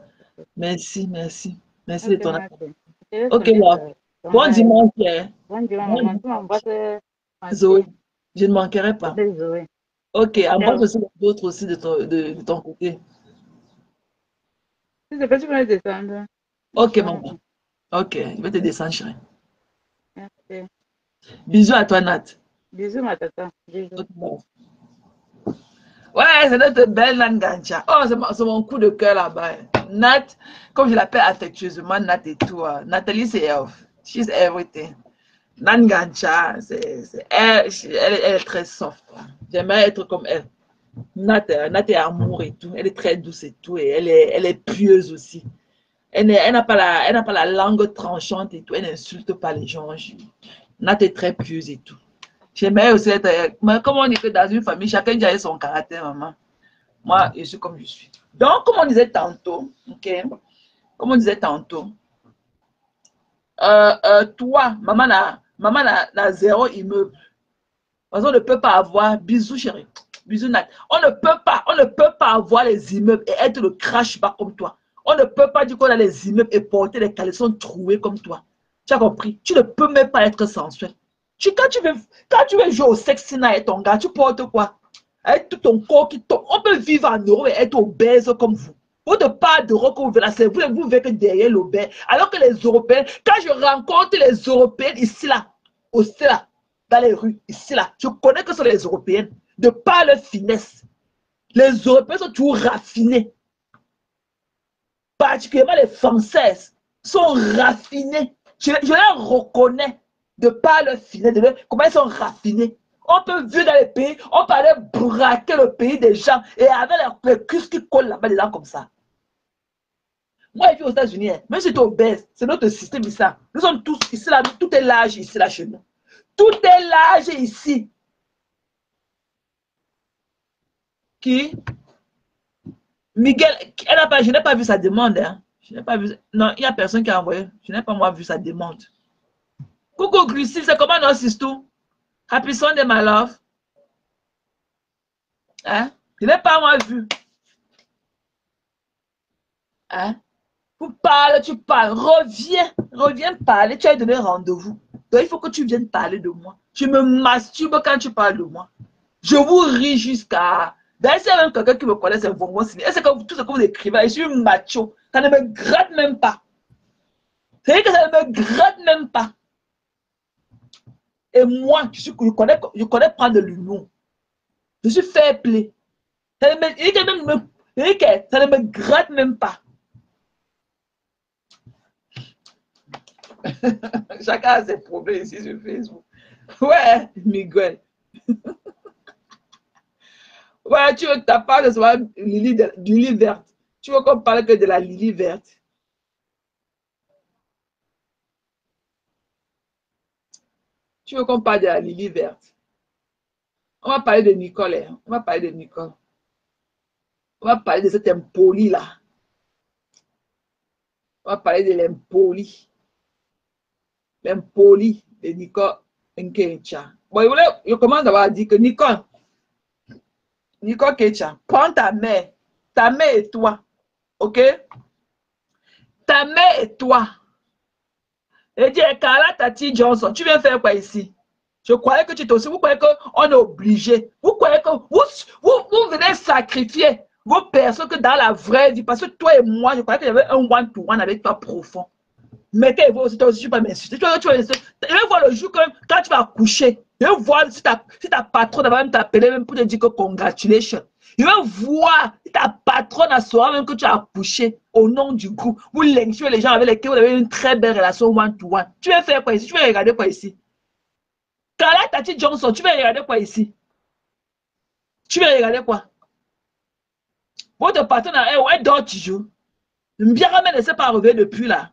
Merci, merci. Merci de Ok, ton merci. appel. Je te laisse Ok, continuer là. ton Bon live. dimanche, hein. Bonne journée, Bon maman. Tu m'embrasses dimanche. ma Zoé, fille. je ne manquerai pas. Bébé Zoé. Ok, embrasse Ciao. aussi les autres aussi de ton côté. Si c'est pas, tu peux me descendre. Ok, Bon, maman. Ok, je vais te descendre, chérie. merci. Bisous à toi, Nat. Bisous, ma tata. Bisous. Ok, bye. Ouais, c'est notre belle Nat Gancha. Oh, c'est mon coup de cœur là-bas. Nat, comme je l'appelle affectueusement, Nat et tout. Nathalie, c'est she's everything. Nat Gancha, elle est très soft. J'aimerais être comme elle. Nat est amour et tout. Elle est très douce et tout. Et elle est pieuse aussi. Elle n'a pas la langue tranchante et tout. Elle n'insulte pas les gens. Nat est très pieuse et tout. J'aimerais aussi être. Mais comme on dit que dans une famille, chacun a son caractère, maman. Moi, je suis comme je suis. Donc, comme on disait tantôt, ok, comme on disait tantôt, toi, maman n'a zéro immeuble. Parce qu'on ne peut pas avoir, bisous chérie, bisous Nat, on ne peut pas avoir les immeubles et être le crash bas comme toi. On ne peut pas dire qu'on a les immeubles et porter les caleçons troués comme toi. Tu as compris? Tu ne peux même pas être sensuel. Quand tu veux jouer au sexy night et ton gars, tu portes quoi? Avec tout ton corps qui tombe. On peut vivre en Europe et être obèse comme vous. Vous ne pas d'Europe que vous là, c'est vous que derrière l'obèse. Alors que les Européens, quand je rencontre les Européens ici là, aussi là, dans les rues, ici là, je connais que ce sont les Européennes, de par leur finesse. Les Européens sont toujours raffinés. Particulièrement les Françaises sont raffinées. Je les reconnais de par leur finesse, comment ils sont raffinés. On peut vivre dans les pays, on peut aller braquer le pays des gens et avec les cuisses qui collent là-bas dedans comme ça. Moi, je vis aux États-Unis, hein, même si tu es obèse, c'est notre système ici. Nous sommes tous ici, là, tout est large ici, là, chez nous. Tout est large ici. Qui? Miguel, je n'ai pas vu sa demande. Hein. Je n'ai pas vu. Non, il n'y a personne qui a envoyé. Je n'ai pas moi vu sa demande. Coucou Christine, c'est comment non, Sistou? Happy Sunday, my love. Hein? Je n'ai pas moi vu. Hein? Tu parles. Reviens parler. Tu as donné rendez-vous. Donc, il faut que tu viennes parler de moi. Tu me masturbes quand tu parles de moi. Je vous ris jusqu'à. D'ailleurs, s'il y a même quelqu'un qui me connaît, c'est vraiment signé. Et c'est comme tout ce que vous écrivez. Je suis macho. Ça ne me gratte même pas. C'est que ça ne me gratte même pas. Et moi, je connais prendre de l'humour. Je suis fair play. Ça ne me gratte même pas. Chacun a ses problèmes ici sur Facebook. Ouais, Miguel. Ouais, tu veux ta part de savoir du lit verte. Tu veux qu'on parle que de la lily verte. Tu veux qu'on parle de la lily verte. On va parler de Nicole. Hein. On va parler de Nicole. On va parler de cet impoli là. On va parler de l'impoli. L'impoli de Nicole Nkecha. Bon, je commence d'abord à dire que Nicole Kecha, prends ta mère et toi, ok? Ta mère et toi. Et dis, Carla Tati Johnson, tu viens faire quoi ici? Je croyais que tu étais aussi, vous croyez qu'on est obligé. Vous croyez que vous venez sacrifier vos personnes que dans la vraie vie. Parce que toi et moi, je croyais qu'il y avait un one-to-one avec toi profond. Mais toi aussi, tu ne vas pas m'insulter. Je vais voir le jour quand tu vas coucher. Je vais voir si ta patronne va même t'appeler même pour te dire que congratulations. Je vais voir si ta patronne saura même que tu as couché au nom du groupe. Vous lynchez les gens avec lesquels vous avez une très belle relation one-to-one. Tu vas faire quoi ici? Tu vas regarder quoi ici? Carla Tati Johnson, tu vas regarder quoi ici? Tu vas regarder quoi? Votre patronne, elle dort toujours. Mbiara ne s'est pas réveillé depuis là.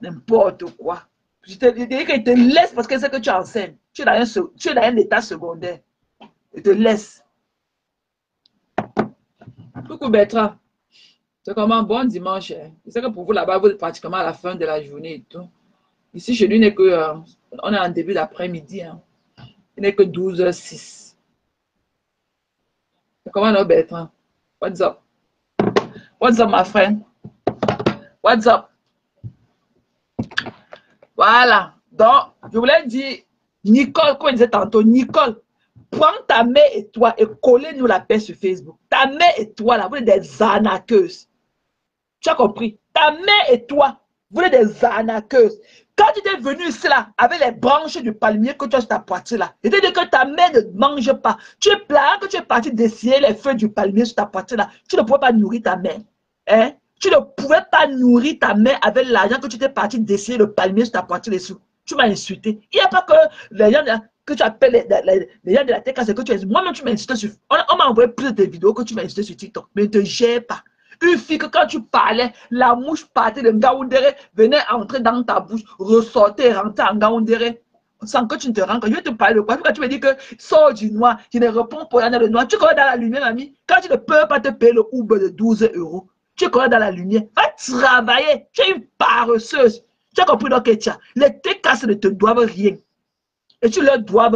N'importe quoi. Je te dis qu'il te laisse parce que c'est que tu enseignes. Tu es dans un état secondaire. Il te laisse. Coucou Bertrand. C'est comment? Bon dimanche. Je sais que pour vous là-bas, vous êtes pratiquement à la fin de la journée et tout. Ici, chez lui, on est en début d'après-midi. Hein. Il n'est que 12h06. C'est comment là, Bertrand? What's up? What's up, my friend? What's up? Voilà. Donc, je voulais dire, Nicole, comme je disais tantôt, Nicole, prends ta mère et toi et collez-nous la paix sur Facebook. Ta mère et toi, là, vous êtes des arnaqueuses. Tu as compris? Ta mère et toi, vous êtes des arnaqueuses. Quand tu es venu ici, là, avec les branches du palmier que tu as sur ta poitrine, là, et tu dis que ta mère ne mange pas. Tu es plein que tu es parti d'essayer les feuilles du palmier sur ta poitrine, là. Tu ne pouvais pas nourrir ta mère. Hein? Tu ne pouvais pas nourrir ta mère avec l'argent que tu étais parti d'essayer le palmier sur ta poitrine dessous. Tu m'as insulté. Il n'y a pas que les gens que tu appelles les gens de la tech, c'est que tu es. Moi-même, tu m'as insulté sur. On m'a envoyé plus de vidéos que tu m'as insulté sur TikTok. Mais ne te gère pas. Une fille que quand tu parlais, la mouche partait de Ngaoundéré, venait entrer dans ta bouche, ressortait et rentrer en Ngaoundéré. Sans que tu ne te rends compte. Je vais te parler de quoi? Quand tu me dis que sors du noir, je ne réponds pas dans le noir. Tu connais dans la lumière, mamie. Quand tu ne peux pas te payer le Uber de 12 €. Tu connais dans la lumière. Va travailler. Tu es une paresseuse. Tu as compris donc, Ketia. Les TKC ne te doivent rien. Et tu leur dois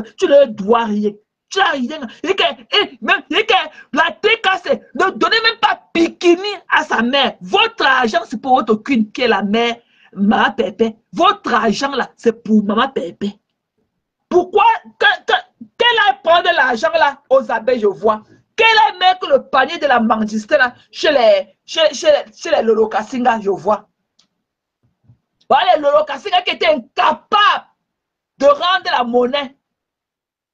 rien. Tu n'as rien. La TKC ne donnez même pas bikini à sa mère. Votre argent, c'est pour votre queen qui est la mère, Maman Pépé. Votre argent là, c'est pour Maman Pépé. Pourquoi qu'elle a prendre l'argent là aux abeilles, je vois. Qu'elle a mettre le panier de la mendicité là chez les Lolo Kassinga, je vois. Voilà, les Lolo Kassinga qui étaient incapables de rendre la monnaie,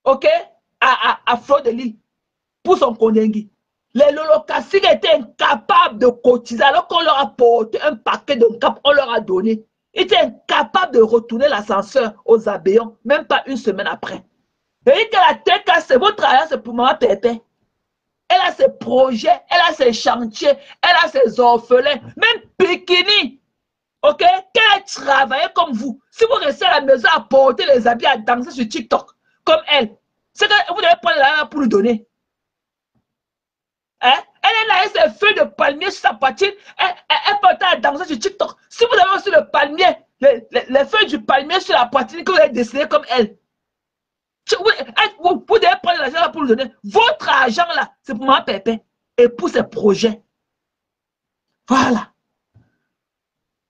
ok, à Fleur de Lys pour son Kondengui. Les Lolo Kassinga étaient incapables de cotiser alors qu'on leur a porté un paquet de cap, on leur a donné. Ils étaient incapables de retourner l'ascenseur aux abeillons, même pas une semaine après. Et que la tête, c'est votre argent, c'est pour Maman Pépé. Elle a ses projets, elle a ses chantiers, elle a ses orphelins, même Pékini. Ok? Qu'elle a travaillé comme vous. Si vous restez à la maison à porter les habits, à danser sur TikTok, comme elle, c'est que vous devez prendre l'argent pour lui donner. Hein? Elle est là avec ses feuilles de palmier sur sa poitrine, elle porte à danser sur TikTok. Si vous avez aussi le palmier, les feuilles du palmier sur la poitrine que vous avez dessiné comme elle, vous devez prendre l'argent pour lui donner. Votre argent là, c'est pour Maman Pépé et pour ses projets. Voilà.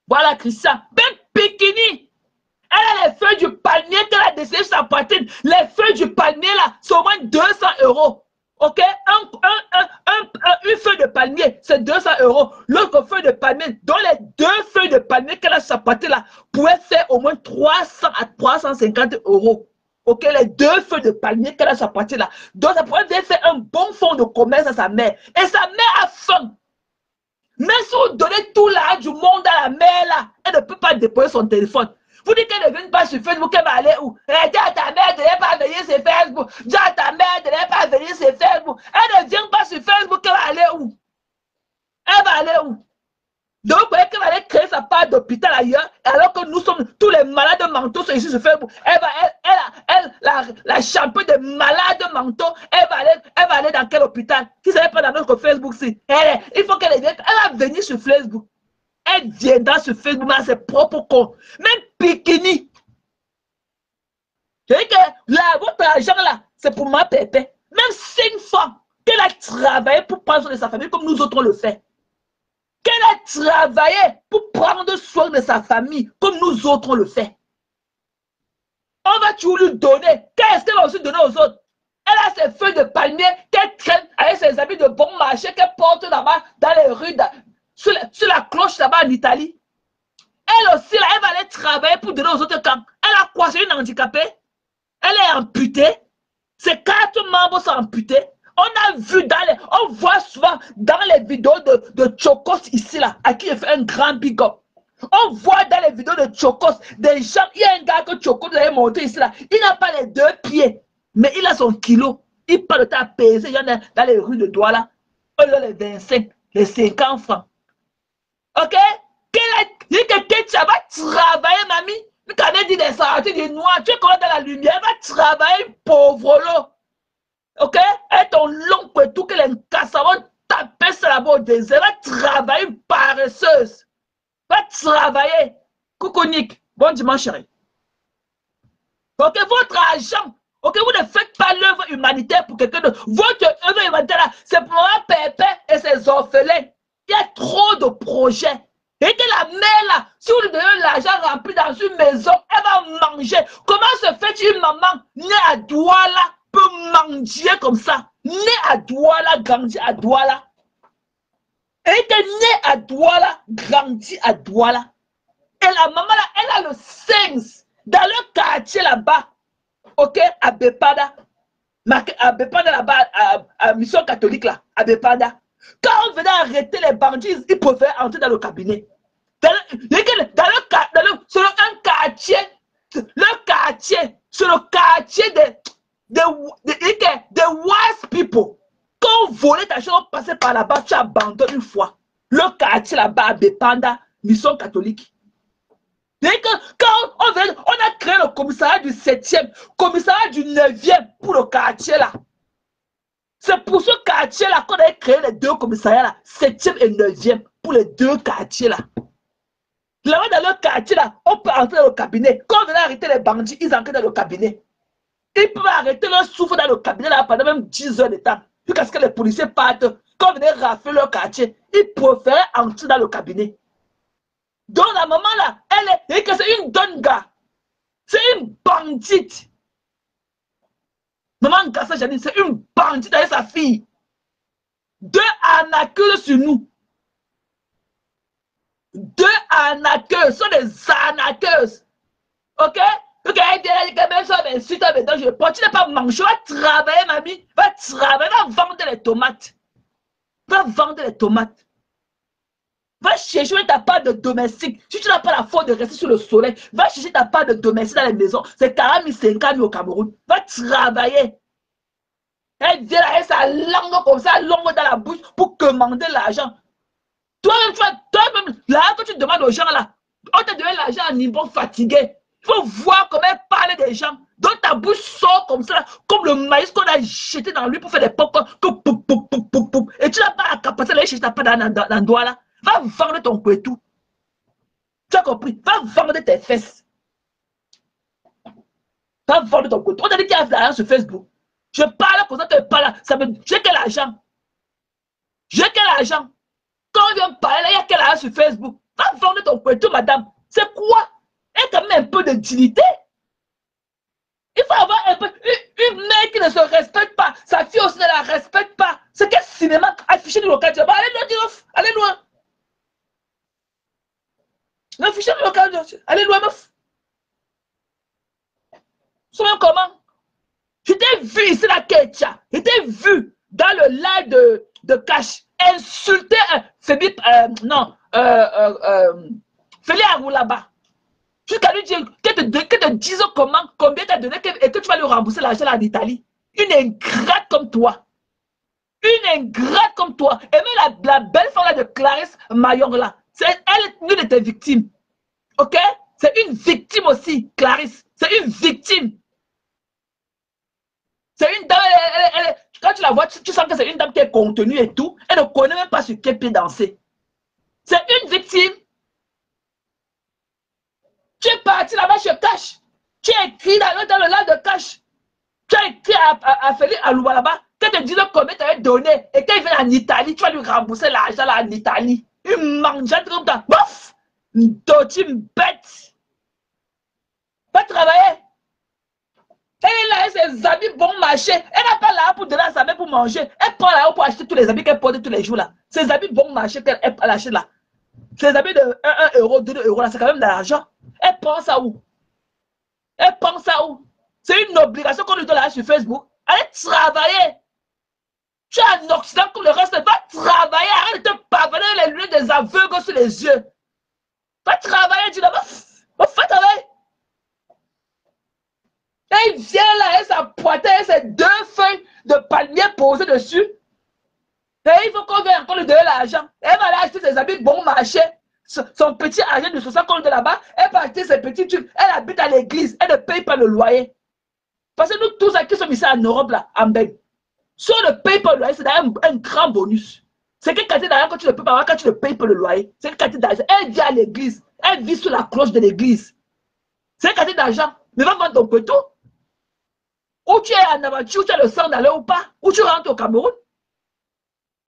Voilà, Christian. Même Pékini, elle a les feuilles du palmier qu'elle a dessiné sur sa poitrine. Les feuilles du palmier là, c'est au moins 200 €. Ok? Une feuille de palmier, c'est 200 €. L'autre feuille de palmier, dont les 2 feuilles de palmier qu'elle a sur sa poitrine là, pouvaient faire au moins 300 à 350 €. Ok, les 2 feuilles de palmier qu'elle a sur sa poitrine là. Donc, ça pourrait bien faire un bon fonds de commerce à sa mère. Et sa mère a faim. Mais si vous donnez tout l'argent du monde à la mère là, elle ne peut pas déposer son téléphone. Vous dites qu'elle ne vient pas sur Facebook, elle va aller où? Dis à ta mère de ne pas venir sur Facebook. Dis à ta mère de ne pas venir sur Facebook. Elle ne vient pas sur Facebook, elle va aller où? Elle va aller où? Donc, vous voyez qu'elle va aller créer sa part d'hôpital ailleurs, alors que nous sommes tous les malades mentaux sont ici sur Facebook. La championne des malades mentaux, elle va aller dans quel hôpital? Qui ne serait pas dans notre Facebook-ci? Il faut qu'elle vienne. Elle va venir sur Facebook. elle viendra sur Facebook à ses propres comptes. Même Pikini. Et que là, votre argent là, c'est pour ma pépé. Même 5 fois qu'elle a travaillé pour prendre soin de sa famille comme nous autres on le fait. Qu'elle a travaillé pour prendre soin de sa famille comme nous autres on le fait. On va toujours lui donner. Qu'est-ce qu'elle va aussi donner aux autres? Elle a ses feuilles de palmier qu'elle traîne avec ses habits de bon marché qu'elle porte là-bas dans les rues, sur la cloche là-bas en Italie. Elle aussi, là, elle va aller travailler pour donner aux autres camps. Elle a quoi? C'est une handicapée? Elle est amputée. Ses 4 membres sont amputés. On a vu on voit souvent dans les vidéos de Chokos ici, là, à qui il fait un grand big up. On voit dans les vidéos de Chokos des gens, il y a un gars que Chokos avait monté ici, là. Il n'a pas les 2 pieds, mais il a son kilo. Il parle de ta pesée, il y en a dans les rues de Douala. On a les 25, les 50 francs. Ok? Il que tu vas travailler, mamie. Quand elle dit des sorties du noir, tu es comme dans la lumière, elle va travailler, pauvre lot. Ok? Et ton l'oncle et tout, qu'elle est casse, on va taper ça là-bas au désert, elle va travailler paresseuse. Va travailler. Coucou Nick. Bon dimanche, chérie. Ok, votre argent. Ok, vous ne faites pas l'œuvre humanitaire pour quelqu'un d'autre. Votre œuvre humanitaire là, c'est pour un pépé et ses orphelins. Il y a trop de projets. Et que la mère là, si vous lui donnez l'argent rempli dans une maison, elle va manger. Comment se fait une maman née à Douala peut manger comme ça? Née à Douala, grandi à Douala. Elle était née à Douala, grandi à Douala. Et la maman là, elle a le sens dans le quartier là-bas. Ok, à Bepada. À Bepada là-bas, à Mission catholique là, à Bepada. Quand on venait arrêter les bandits, ils pouvaient entrer dans le cabinet. Sur un quartier, le quartier, sur le quartier des wise people. Quand on volait ta chose, on passait par là-bas, tu abandonnes une fois. Le quartier là-bas, à Bepanda, mission catholique. Quand on a créé le commissariat du 7e, commissariat du 9e pour le quartier là. C'est pour ce quartier-là qu'on a créé les 2 commissariats là, 7e et 9e, pour les 2 quartiers là. Là-bas dans le quartier-là, on peut entrer dans le cabinet. Quand on venait arrêter les bandits, ils entrent dans le cabinet. Ils peuvent arrêter leur souffle dans le cabinet là pendant même 10 heures de temps. Jusqu'à ce que les policiers partent. Quand on venait rafler leur quartier, ils préféraient entrer dans le cabinet. Donc la maman là, elle est, c'est une donga. C'est une bandite. Maman Gassa Janine, c'est une bandite avec sa fille. 2 arnaqueuses sur nous. 2 arnaqueuses, sont des arnaqueuses. Ok? Ok, même ça, mais si tu as besoin, je peux. Tu n'es pas manger, va travailler, mamie. Va travailler, va vendre les tomates. Va vendre les tomates. Va chercher ta part de domestique. Si tu n'as pas la force de rester sur le soleil, va chercher ta part de domestique dans les maisons. C'est 40 000, 50 000 au Cameroun. Va travailler. Elle vient avec sa langue comme ça, longue dans la bouche pour commander l'argent. Toi-même, là, quand tu demandes aux gens là, on te donne l'argent à niveau fatigué. Il faut voir comment elle parle des gens. Donc ta bouche sort comme ça, comme le maïs qu'on a jeté dans lui pour faire des popcorn. Et tu n'as pas la capacité d'aller chercher ta part dans le doigt là. Va vendre ton couetou. Tu as compris? Va vendre tes fesses. Va vendre ton couetou. On t'a dit qu'il y a de l'argent sur Facebook. Je parle comme ça, tu parles. J'ai quel argent? J'ai quel argent? Quand on vient parler, là, il y a quel argent sur Facebook? Va vendre ton couetou, madame. C'est quoi? Il y a quand même un peu de dignité. Il faut avoir un peu. Une mère qui ne se respecte pas. Sa fille aussi ne la respecte pas. C'est quel cinéma affiché du local? Allez loin, allez loin. L'affiché du local, allez loin, meuf. Tu sais comment? Je t'ai vu ici, la Ketia. Je t'ai vu dans le live de Cash insulter Philippe, Félix Aroulaba. Jusqu'à lui dire que te dise combien tu as donné et que tu vas lui rembourser l'argent en Italie. Une ingrate comme toi. Une ingrate comme toi. Et même la belle femme là de Clarisse Mayon là. C'est elle, l'une de tes victimes. Ok? C'est une victime aussi, Clarisse. C'est une victime. C'est une dame, quand tu la vois, tu sens que c'est une dame qui est contenue et tout. Elle ne connaît même pas sur quel pied danser. C'est une victime. Tu es parti là-bas chez Cash. Tu as écrit dans le live de Cash. Tu as écrit à Félix Alouba là-bas. Quand te disent combien tu avais donné. Et quand il vient en Italie, tu vas lui rembourser l'argent là en Italie. Il mange comme ça. Bof! Une bête. Va travailler. Elle a ses habits bon marché. Elle n'a pas là pour donner à sa mère pour manger. Elle prend là pour acheter tous les habits qu'elle porte tous les jours là. Ses habits bon marché qu'elle achète là. Ses habits de 1 euro, 2 euros là, c'est quand même de l'argent. Elle prend ça où? Elle prend ça où? C'est une obligation qu'on lui donne là sur Facebook. Allez travailler. Tu es en Occident comme le reste. Va travailler. Arrête de te pavaner les lunettes des aveugles sur les yeux. Va travailler, dis là-bas. Va travailler. Et il vient là, et sa poitrine, ses 2 feuilles de palmier posées dessus. Et il faut qu'on vienne encore lui donner l'argent. Elle va aller acheter ses habits bon marché. Son petit argent de 60 qu'on lui donne là-bas. Elle va acheter ses petits trucs. Elle habite à l'église. Elle ne paye pas le loyer. Parce que nous tous qui sommes ici en Europe, là, en Belgique, si on ne paye pas le loyer, c'est un grand bonus. C'est quelle quantité d'argent quand tu ne peux pas, quand tu ne payes pas le loyer. C'est quelle quantité d'argent. Elle vit à l'église. Elle vit sous la cloche de l'église. C'est quelle quantité d'argent. Mais va vendre ton poteau. Ou tu es en aventure, tu as le sang d'aller ou pas. Ou tu rentres au Cameroun.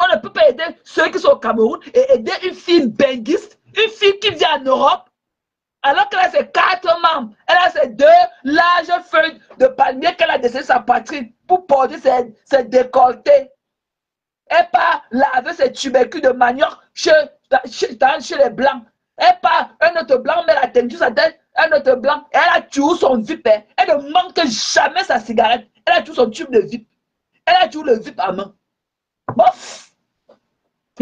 On ne peut pas aider ceux qui sont au Cameroun et aider une fille benguiste, une fille qui vient en Europe, alors qu'elle a ses 4 membres. Elle a ses 2 larges feuilles de palmier qu'elle a descendu sa poitrine pour porter ses décolletés. Elle part laver ses tubercules de manioc chez les Blancs. Elle part, un autre Blanc met la tête sur sa tête, un autre Blanc, et elle a toujours son VIP. Elle ne manque jamais sa cigarette. Elle a toujours son tube de VIP. Elle a toujours le VIP à main. Bof!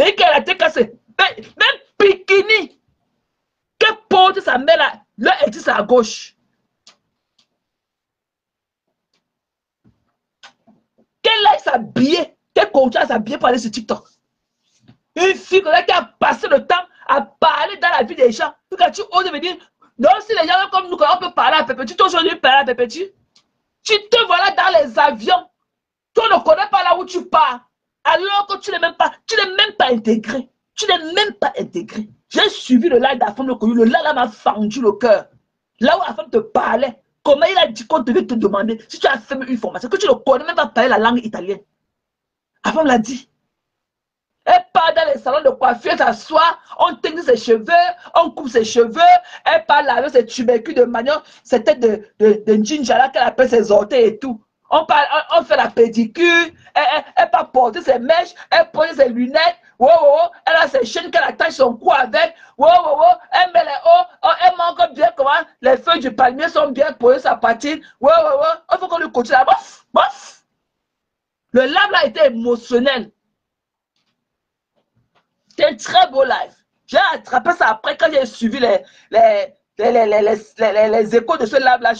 Et qu'elle a été cassée. Même Pikini, qu'elle porte sa mère là, là, elle dit à gauche. Qu'elle aille s'habiller, qu'elle continue à s'habiller pour aller sur TikTok. Une fille qui a passé le temps à parler dans la vie des gens. Quand tu oses venir, non, si les gens comme nous, quand on peut parler à Pépé, tu t'oses aujourd'hui parler à Pépé, tu te vois là dans les avions. Tu ne connais pas là où tu pars. Alors que tu n'es même pas intégré. Tu n'es même pas intégré. J'ai suivi le live d'Afam le connu. Le live m'a fendu le cœur. Là où Afam te parlait, comment il a dit qu'on devait te demander si tu as fait une formation, que tu ne connais même pas parler la langue italienne. Afam l'a dit. Elle part dans les salons de coiffure, elle s'assoit, on teigne ses cheveux, on coupe ses cheveux, elle part laver ses tubercules de manioc, ses têtes de ginjala qu'elle appelle ses orteils et tout. On fait la pédicure, elle part porter ses mèches, elle pose ses lunettes, elle a ses chaînes qu'elle attache son cou avec, elle met les hauts, elle manque bien comment les feuilles du palmier sont bien posées sa patine, il faut qu'on lui continue là, bof. Le live là était émotionnel. C'est un très beau live. J'ai attrapé ça après quand j'ai suivi les échos de ce live là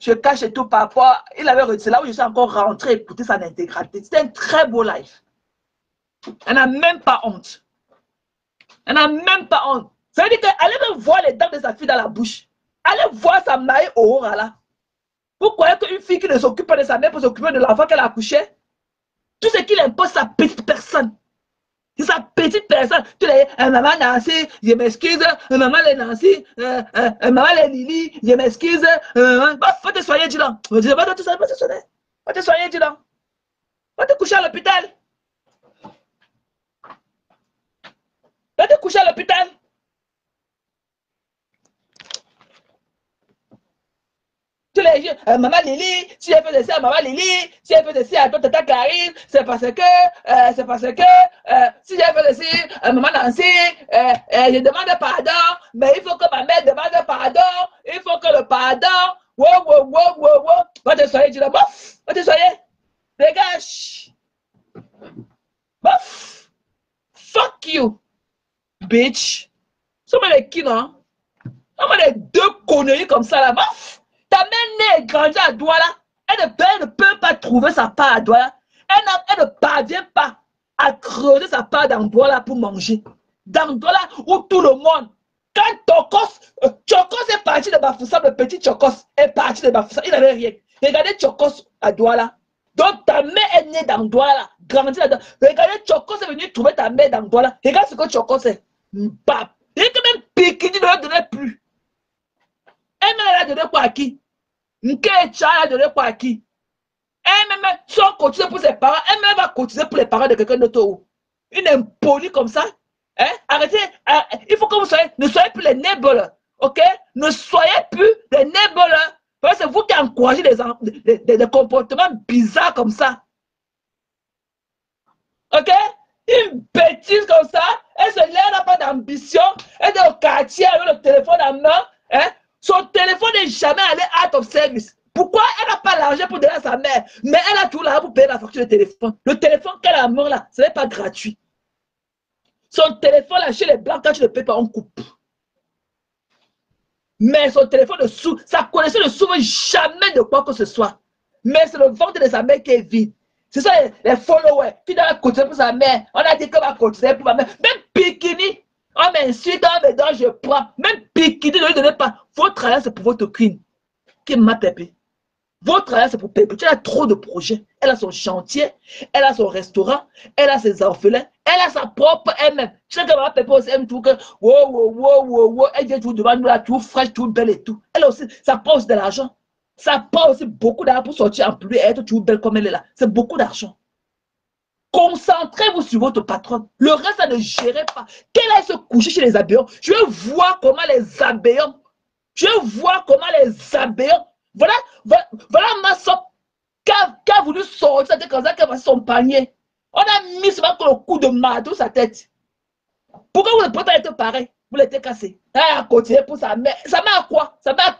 je cache et tout par rapport. Il avait retiré là où je suis encore rentré écouter ça en intégralité. C'était un très beau live. Elle n'a même pas honte. Elle n'a même pas honte. Ça veut dire qu'allez même voir les dents de sa fille dans la bouche. Allez voir sa maille au là. Vous croyez qu'une fille qui ne s'occupe pas de sa mère pour s'occuper de l'enfant qu'elle a accouché? Tout ce qu'il impose, sa petite personne. C'est sa petite personne. Tu dis, maman Nancy, je m'excuse. Maman Nancy, maman Lili, je m'excuse. Faut te soigner, dis donc. Va te soigner. Va te soigner, dis donc. Va te coucher à l'hôpital. Va te coucher à l'hôpital. Tous les jours, maman Lili, si elle fait de ça à maman Lili, si elle fait de ça à toi, tata Clarisse, c'est parce que, si elle fait de ça à maman Nancy, je demande pardon, mais il faut que ma mère demande pardon, il faut que le pardon, va te soigner, dis-le, bof, va te soigner, dégage, bof, fuck you, bitch, ça m'a les qui, non? Ça m'a les 2 conneries comme ça, là, bof. Ta mère née et grandie à Douala, elle ne peut pas trouver sa part à Douala. Elle ne parvient pas à creuser sa part dans Douala pour manger. Dans Douala où tout le monde, quand Chokos est parti de Bafoussam, le petit Chokos est parti de Bafoussam, il n'avait rien. Regardez Chokos à Douala. Donc ta mère est née dans Douala, grandie là-dedans. Regardez Chokos est venu trouver ta mère dans Douala. Regarde ce que Chokos est. Bap. Et que même Pikini ne le donnait plus. Elle a donné quoi à qui? Nkecha a donné quoi à qui? Elle-même, soit cotiser pour ses parents, elle-même va cotiser pour les parents de quelqu'un d'autre. Une impolie comme ça. Hein? Arrêtez. Il faut que vous soyez, ne soyez plus les neighbors. Ok? Ne soyez plus les neighbors. Parce que c'est vous qui encouragez des comportements bizarres comme ça. Ok? Une bêtise comme ça, elle se lève, n'a pas d'ambition, elle est au quartier avec le téléphone en main. Hein? Son téléphone n'est jamais allé out of service. Pourquoi elle n'a pas l'argent pour donner à sa mère? Mais elle a tout l'argent pour payer la facture de téléphone. Le téléphone qu'elle a à mort là, ce n'est pas gratuit. Son téléphone là, chez les blancs, quand tu ne payes pas, on coupe. Mais son téléphone sa connexion ne s'ouvre jamais de quoi que ce soit. Mais c'est le ventre de sa mère qui est vide. C'est ça les followers qui doivent cotiser pour sa mère. On a dit qu'on va cotiser pour ma mère. Même Pikini, on m'insulte, on me donne, je prends. Même Pikini, ne lui donnez pas. Votre travail, c'est pour votre queen. Qui m'a pépé. Votre travail, c'est pour Pépé. Tu as trop de projets. Elle a son chantier, elle a son restaurant, elle a ses orphelins, elle a sa propre elle-même. Tu sais que ma Pépé aussi aime tout que wow. Elle vient tout devant nous là, tout fraîche, tout belle et tout. Elle aussi, ça prend aussi de l'argent. Ça prend aussi beaucoup d'argent pour sortir en plus et être tout belle comme elle est là. C'est beaucoup d'argent. Concentrez-vous sur votre patronne. Le reste, ça ne gérez pas. Qu'elle aille se coucher chez les abeillons. Je veux voir comment les abeillons. Voilà ma soeur qui a voulu sortir comme ça, qui a passé son panier. On a mis sur le coup de marteau sa tête. Pourquoi vous ne pouvez pas être pareil? Vous l'êtes cassé. Elle a continué pour sa mère. Sa mère à quoi? Sa mère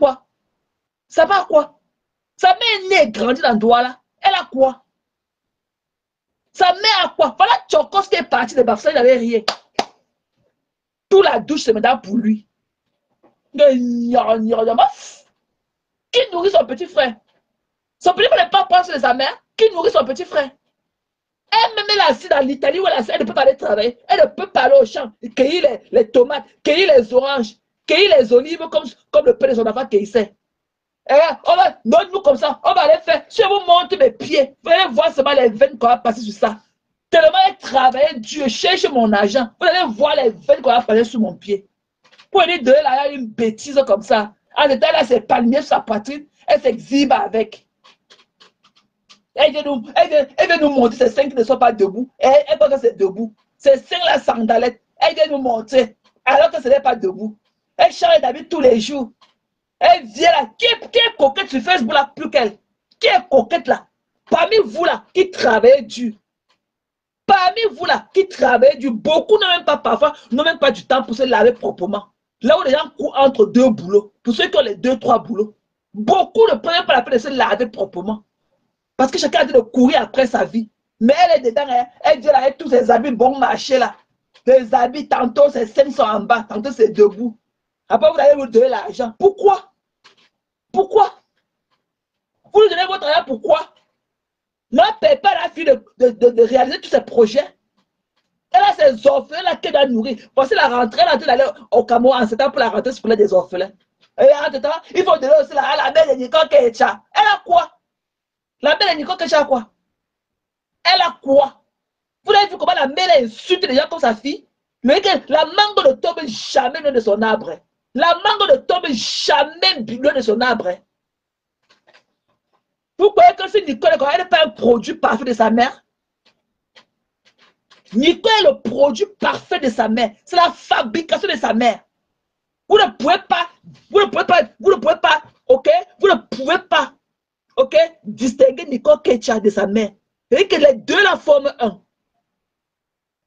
est née et grandie dans le doigt là. Elle a quoi? Sa mère a quoi? Voilà Tchokos qui est parti de Bafsa, il n'avait rien. Tout la douche se met dans pour lui. Qui nourrit son petit frère? Son petit frère n'est pas proche de sa mère. Qui nourrit son petit frère? Elle-même, elle est assise dans l'Italie où elle ne peut pas aller travailler. Elle ne peut pas aller au champ, cueillir les tomates, cueillir les oranges, cueillir les olives comme le père de son enfant cueillissait. Donne-nous comme ça, on va aller faire. Si je vous montre mes pieds, vous allez voir seulement les veines qu'on va passer sur ça. Tellement elle travaille dur, cherche mon argent. Vous allez voir les veines qu'on va passer sur mon pied. Pour aller de là, une bêtise comme ça. En état là, c'est palmier sur sa poitrine, elle s'exhibe avec. Elle vient nous montrer ses seins qui ne sont pas debout. Elle pense que c'est debout. Ses seins là, sandalettes. Elle vient nous montrer. Alors que ce n'est pas debout. Elle change d'habit tous les jours. Elle vient là. Qui est coquette sur Facebook là, plus qu'elle? Qui est coquette là? Parmi vous là, qui travaillez dur. Beaucoup n'ont même pas parfois, n'ont même pas du temps pour se laver proprement. Là où les gens courent entre deux boulots. Pour ceux qui ont les 2-3 boulots. Beaucoup ne prennent pas la peine de se laver proprement. Parce que chacun a dit de courir après sa vie. Mais elle est dedans, elle vient là avec tous ses habits bon marché là. Les habits, tantôt ses seins sont en bas, tantôt c'est debout. Après vous allez vous donner l'argent. Pourquoi? Vous lui donnez votre argent, pourquoi? Ne paie pas la fille de réaliser tous ses projets. Elle a ses orphelins là qu'elle doit nourrir. Voici la rentrée, elle a d'aller au Cameroun en ce temps pour la rentrée scolaire des orphelins. Et en ce temps, il faut donner aussi à la mère de Nicole Kecha. Elle a quoi? La mère de Nicole Kecha a quoi? Elle a quoi? Vous avez vu comment la mère insulte les gens comme sa fille? La mangue ne tombe jamais loin de son arbre. La mangue ne tombe jamais loin de son arbre. Vous croyez que si Nicole n'est pas un produit parfait de sa mère? Nicole est le produit parfait de sa mère. C'est la fabrication de sa mère. Vous ne pouvez pas, ok, distinguer Nicole Kecha de sa mère. Et que les deux la forment un.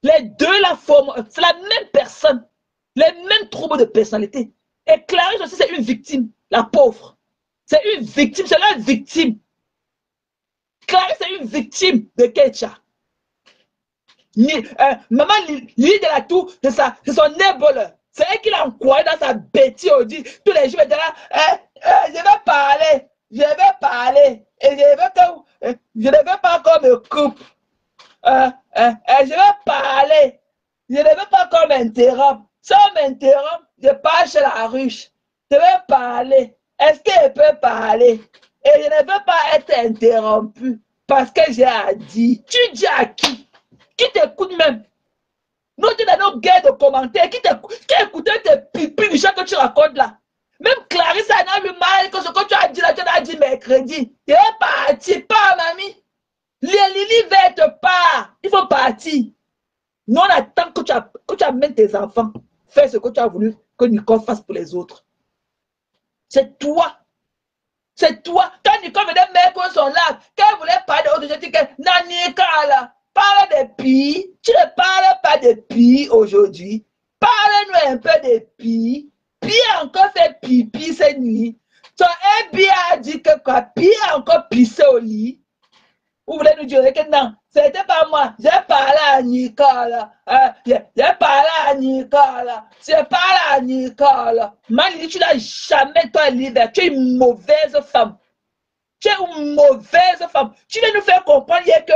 C'est la même personne. Les mêmes troubles de personnalité. Et Clarisse aussi, c'est une victime. La pauvre. C'est une victime. C'est la victime. Clarisse, c'est une victime de Kecha. Maman Lily de la Tour, c'est son nébole. C'est elle qui l'a encouragé dans sa bêtise. On dit tous les jours, elle dit là, je vais parler. Et je ne veux pas qu'on me coupe. Je vais parler. Je ne veux pas qu'on m'interrompe. Si on m'interrompt, je pars chez la ruche. Je vais parler. Est-ce qu'elle peut parler? Et je ne veux pas être interrompu parce que j'ai à dire. Tu dis à qui? Qui t'écoute même? Nous, tu dans nos guerres de commentaires. Qui écoute tes pipis du chat que tu racontes là? Même Clarisse, elle a eu mal que ce que tu as dit là, tu as dit mercredi. Tu es parti, pas, mamie. Les Lily verte pas. Il faut partir. Non, on attend que tu amènes tes enfants. Fais ce que tu as voulu que Nicole fasse pour les autres. C'est toi. C'est toi. Quand Nicole venait mettre son lave, quand elle voulait parler de autre, je dis que Nanika, là, parle des filles. Tu ne parles pas des filles aujourd'hui. Parle-nous un peu des filles. Puis encore fait pipi cette nuit. Ton bien a dit que quoi? Puis encore pissé au lit. Vous voulez nous dire que non, c'était pas moi. J'ai parlé à Nicole. J'ai parlé à Nicole. J'ai parlé à Nicole. Mali, tu n'as jamais, toi, leader. Tu es une mauvaise femme. Tu es une mauvaise femme. Tu viens nous faire comprendre hier que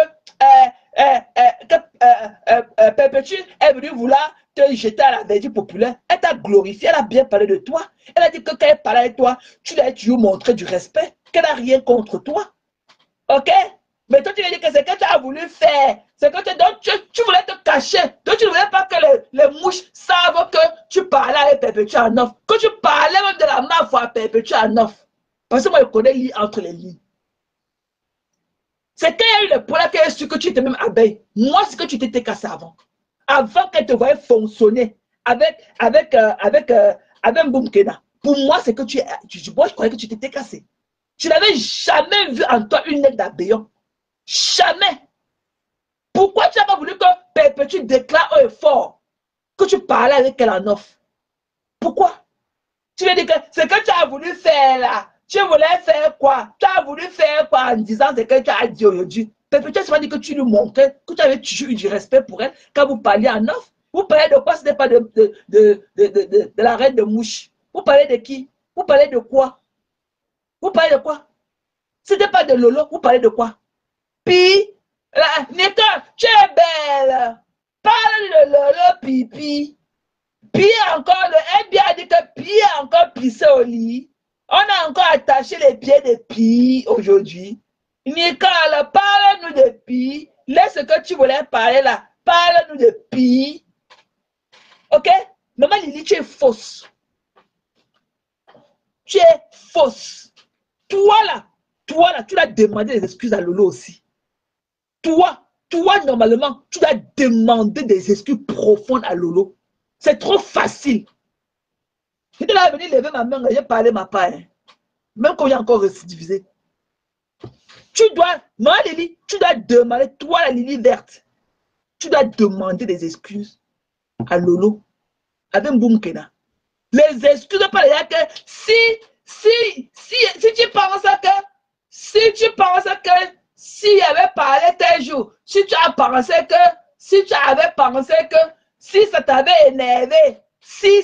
Perpétue est venue vouloir te jeter à la verdure populaire. Elle t'a glorifié, elle a bien parlé de toi. Elle a dit que quand elle parlait avec toi, tu lui as toujours montré du respect, qu'elle n'a rien contre toi. Ok? Mais toi, tu lui as dit que c'est que tu as voulu faire. C'est que tu voulais te cacher. Donc, tu ne voulais pas que les mouches savent que tu parlais avec Perpétue en off. Que tu parlais même de la mafia à Perpétue en off. Parce que moi, je connais les entre les lignes. C'est quand il y a eu le problème qu'elle a su que tu étais même abeille. Moi, c'est que tu t'étais cassé avant. Avant qu'elle te voyait fonctionner avec Boumkena. Pour moi, c'est que moi, je croyais que tu t'étais cassé. Tu n'avais jamais vu en toi une aide d'abéant. Jamais. Pourquoi tu n'as pas voulu que Perpétue déclare haut et fort que tu parlais avec elle en off? Pourquoi? Tu veux dire que c'est que tu as voulu faire là. Tu voulais faire quoi? Tu as voulu faire quoi en disant ce que tu as dit aujourd'hui? Perpétue, tu m'as dit que tu lui montrais que tu avais toujours eu du respect pour elle quand vous parliez en off. Vous parlez de quoi? Ce n'est pas de la reine de mouche. Vous parlez de qui? Vous parlez de quoi? Vous parlez de quoi? Ce n'était pas de Lolo. Vous parlez de quoi? Puis, Nicole, tu es belle. Parle de Lolo, pipi. Puis encore, le bien a dit que Pi a encore pissé au lit. On a encore attaché les pieds de Pi aujourd'hui. Nicole, parle-nous de Pi. Laisse ce que tu voulais parler là. Parle-nous de Pi. Ok? Maman Lily, tu es fausse. Tu es fausse. Toi là, tu dois demander des excuses à Lolo aussi. Toi, normalement, tu dois demander des excuses profondes à Lolo. C'est trop facile. J'étais là venir lever ma main, j'ai parlé ma part. Hein. Même quand il y a encore récidivisé. Tu dois, moi Lily, tu dois demander, toi la Lily verte, tu dois demander des excuses à Lolo, avec Boumkena. Les excuses par les que si tu penses que s'il avait parlé tel jour, si tu as pensé que, si tu avais pensé que, si ça t'avait énervé, si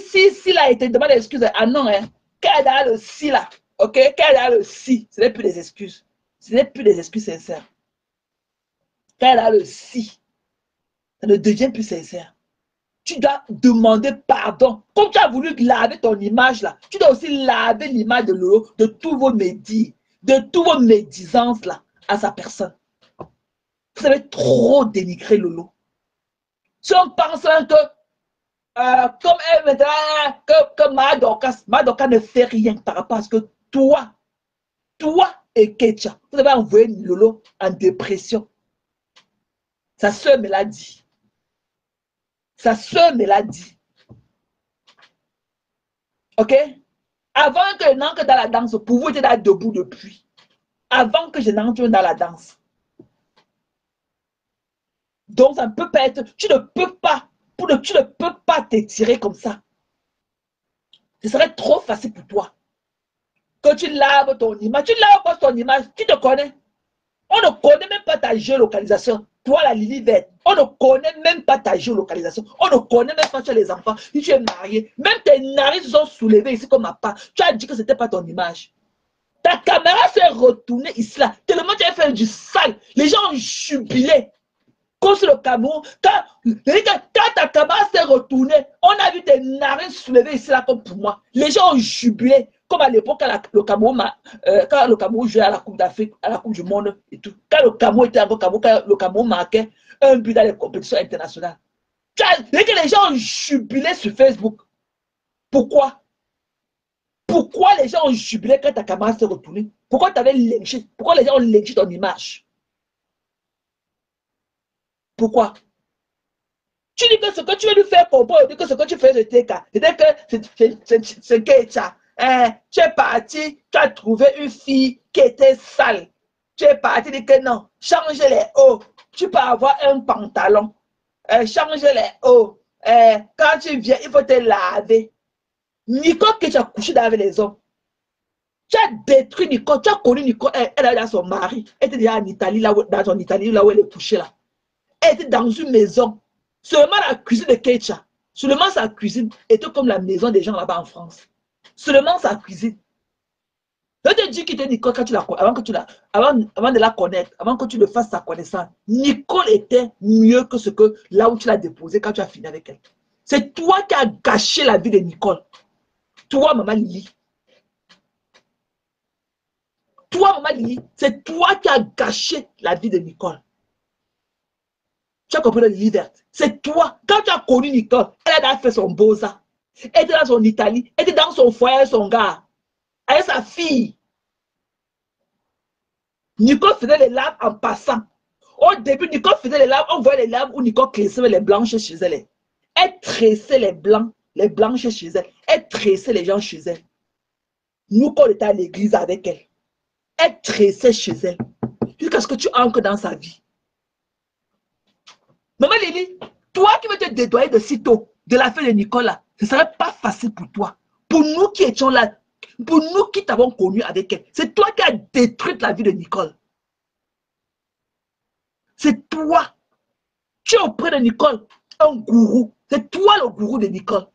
là, il te demande des excuses. Ah non, hein. Quand dans le si là, ok? Quand dans le si, ce n'est plus des excuses. Ce n'est plus des excuses sincères. Quand dans le si, ça ne devient plus sincère. Tu dois demander pardon. Comme tu as voulu laver ton image là, tu dois aussi laver l'image de Lolo, de tous vos médits, de tous vos médisances là, à sa personne. Vous avez trop dénigré Lolo. Si on pense que comme elle maintenant, que Madoka ne fait rien par rapport à ce que toi et Ketia, vous avez envoyé Lolo en dépression. Sa soeur me l'a dit. Sa soeur me l'a dit. Ok? Avant que je n'entre dans la danse, pour vous, j'étais là debout depuis. Avant que je n'entre dans la danse. Donc, ça ne peut pas être... Tu ne peux pas t'étirer comme ça. Ce serait trop facile pour toi. Que tu laves ton image. Tu laves pas ton image. Tu te connais. On ne connaît même pas ta géolocalisation. Toi, la Lily verte, on ne connaît même pas ta géolocalisation. On ne connaît même pas tu as les enfants. Si tu es marié, même tes narines se sont soulevées ici comme ma part. Tu as dit que ce n'était pas ton image. Ta caméra s'est retournée ici là. Tellement tu as fait du sale. Les gens ont jubilé. Comme sur le Cameroun, quand ta caméra s'est retournée, on a vu tes narines soulevées ici là comme pour moi. Les gens ont jubilé. Comme à l'époque, quand le Cameroun jouait à la Coupe d'Afrique, à la Coupe du Monde et tout. Quand le Cameroun était encore Cameroun, quand le Cameroun marquait un but dans les compétitions internationales. Que les gens ont jubilé sur Facebook. Pourquoi? Pourquoi les gens ont jubilé quand ta caméra s'est retournée? Pourquoi tu avais lynché? Pourquoi les gens ont lynché ton image? Pourquoi? Tu dis que ce que tu veux lui faire comprendre, que ce que tu fais de TK, c'est que c'est Keïta. Tu es parti, tu as trouvé une fille qui était sale. Tu es parti dire que non, change les hauts. Tu peux avoir un pantalon. Change les hauts. Quand tu viens, il faut te laver. Nicole, que tu as couché avec les hommes. Tu as détruit Nicole, tu as connu Nicole, elle avait son mari. Elle était déjà en Italie, là où, dans son Italie, là où elle est couchée là. Elle était dans une maison. Seulement la cuisine de Keïta, seulement sa cuisine était comme la maison des gens là-bas en France. Seulement sa cuisine. Je te dis qui était Nicole quand tu la, avant de la connaître, avant que tu le fasses sa connaissance. Nicole était mieux que ce que là où tu l'as déposé quand tu as fini avec elle. C'est toi qui as gâché la vie de Nicole. Toi, maman Lily. Toi, maman Lily, c'est toi qui as gâché la vie de Nicole. Tu as compris, Lily verte. C'est toi. Quand tu as connu Nicole, elle a fait son beaux-arts. Elle était dans son Italie. Elle était dans son foyer avec son gars. Avec sa fille. Nicole faisait les larmes en passant. Au début, Nicole faisait les larmes. On voyait les larmes où Nicole tressait les blanches chez elle. Elle tressait les blanches chez elle. Elle tressait les gens chez elle. Nous, quand on était à l'église avec elle, elle tressait chez elle. Jusqu'à ce que tu ancres dans sa vie. Maman Lily, toi qui veux te dédouaner de sitôt de la fin de Nicolas, ce ne serait pas facile pour toi. Pour nous qui étions là, pour nous qui t'avons connu avec elle, c'est toi qui as détruit la vie de Nicole. C'est toi. Tu es auprès de Nicole, un gourou. C'est toi le gourou de Nicole.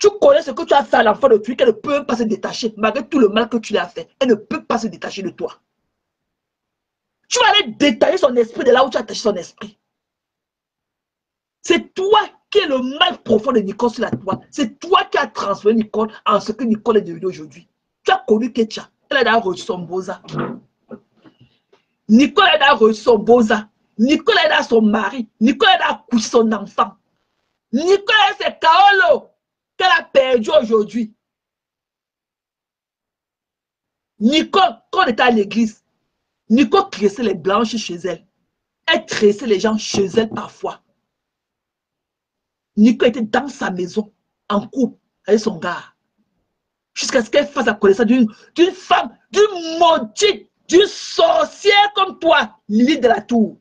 Tu connais ce que tu as fait à l'enfant de toi, qu'elle ne peut pas se détacher, malgré tout le mal que tu lui as fait. Elle ne peut pas se détacher de toi. Tu vas aller détailler son esprit de là où tu as attaché son esprit. C'est toi qui es le mal profond de Nicole sur la toile. C'est toi qui as transformé Nicole en ce que Nicole est devenue aujourd'hui. Tu as connu Keïta. Elle a reçu son beaux-arts. Nicole a reçu son beaux-arts. Nicole a son mari. Nicole a couché son enfant. Nicole a ses Kaolo qu'elle a perdu aujourd'hui. Nicole, quand elle était à l'église, Nicole tressait les blanches chez elle. Elle tressait les gens chez elle parfois. Nicole était dans sa maison, en couple avec son gars. Jusqu'à ce qu'elle fasse la connaissance d'une femme, d'une maudite, d'une sorcière comme toi, Lily de la Tour.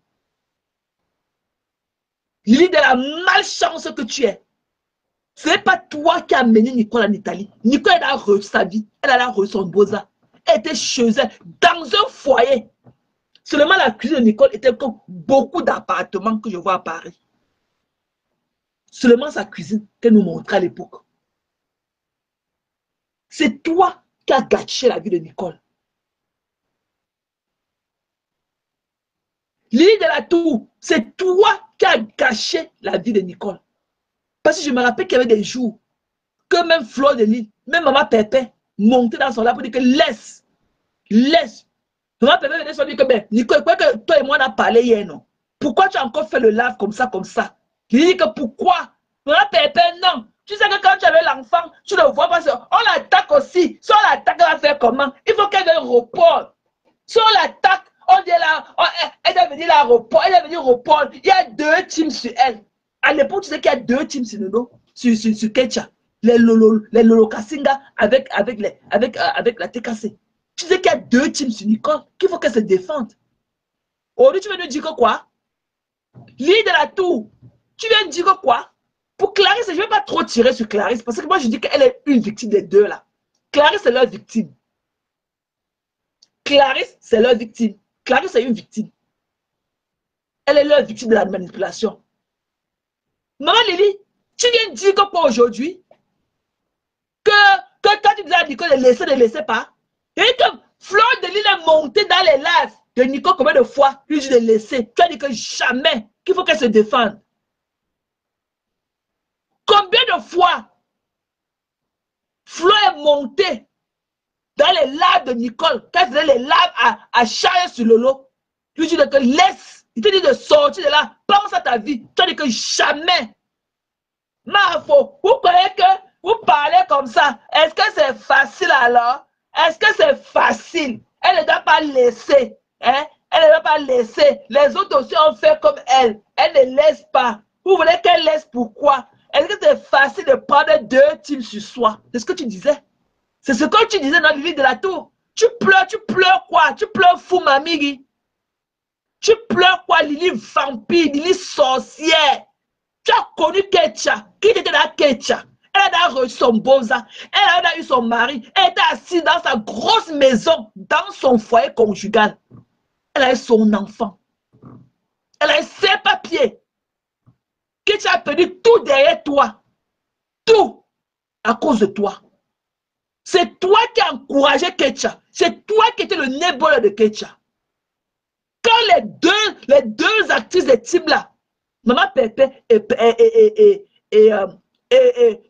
Lily de la malchance que tu es. Ce n'est pas toi qui as mené Nicole en Italie. Nicole, elle a reçu sa vie. Elle a reçu son beaux-arts. Elle était chez elle, dans un foyer. Seulement la cuisine de Nicole était comme beaucoup d'appartements que je vois à Paris. Seulement sa cuisine qu'elle nous montrait à l'époque. C'est toi qui as gâché la vie de Nicole. Lily de la Tour, c'est toi qui as gâché la vie de Nicole. Parce que je me rappelle qu'il y avait des jours que même Fleur de Lille, même Maman Pépé, montait dans son labo pour dire que laisse. Maman Pépé venait se dire que ben, Nicole, quoi que toi et moi on a parlé hier, non? Pourquoi tu as encore fait le lave comme ça? Il dit que pourquoi? Maman Pépé, non. Tu sais que quand tu avais l'enfant, tu ne le vois pas. On l'attaque aussi. Si on l'attaque, elle va faire comment? Il faut qu'elle vienne report. Si on l'attaque, on dit là, elle doit venir là, report. Elle doit venir report. Il y a 2 teams sur elle. À l'époque, tu sais qu'il y a 2 teams sur Nono, sur Keïta. Les Lolo Kassinga avec la TKC. Tu sais qu'il y a 2 teams sur Nicole, qu'il faut qu'elle se défende. Aujourd'hui, tu veux nous dire que quoi? Lily de la Tour, tu viens de dire que quoi? Pour Clarisse, je ne vais pas trop tirer sur Clarisse, parce que moi, je dis qu'elle est une victime des deux là. Clarisse, c'est leur victime. Clarisse, c'est leur victime. Clarisse, c'est une victime. Elle est leur victime de la manipulation. Maman Lily, tu viens de dire que quoi aujourd'hui? Que quand tu disais à Nicole de ne laisser pas. Et comme Fleur de Lille est montée dans les lives de Nicole combien de fois, lui dit de laisser. Tu as dit que jamais, qu'il faut qu'elle se défende. Combien de fois Flo est monté dans les lives de Nicole, quand elle faisait les lives à charger sur le lot, lui dit que laisse, il te dit de sortir de là, pense à ta vie. Tu as dit que jamais. Marfo, vous croyez que Vous parlez comme ça. Est-ce que c'est facile alors? Est-ce que c'est facile? Elle ne doit pas laisser. Hein? Elle ne doit pas laisser. Les autres aussi ont fait comme elle. Elle ne laisse pas. Vous voulez qu'elle laisse pourquoi? Est-ce que c'est facile de prendre 2 teams sur soi? C'est ce que tu disais. C'est ce que tu disais dans le livre de la tour. Tu pleures quoi? Tu pleures fou, mamie. Tu pleures quoi, Lili vampire, Lili sorcière? Tu as connu Ketcha. Qui était là, Ketcha? Elle a reçu son bosa. Elle a eu son mari. Elle était assise dans sa grosse maison, dans son foyer conjugal. Elle a eu son enfant. Elle a eu ses papiers. Ketcha a perdu tout derrière toi. Tout à cause de toi. C'est toi qui as encouragé Ketcha. C'est toi qui étais le nébole de Ketcha. Quand les deux actrices de team là, Maman Pépé et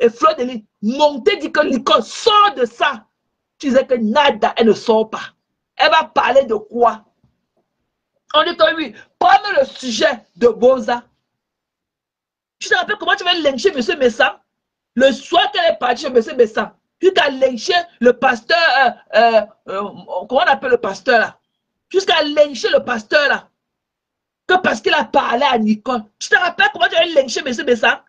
Fleur de Lys, montaient, dit que Nicole sort de ça. Tu disais que nada, elle ne sort pas. Elle va parler de quoi? On dit que oui, prends le sujet de Boza. Tu te rappelles comment tu vas lyncher M. Messam? Le soir qu'elle est partie chez M. Messam, jusqu'à lyncher le pasteur, comment on appelle le pasteur là? Jusqu'à lyncher le pasteur là. Que parce qu'il a parlé à Nicole. Tu te rappelles comment tu as lynché M. Messam?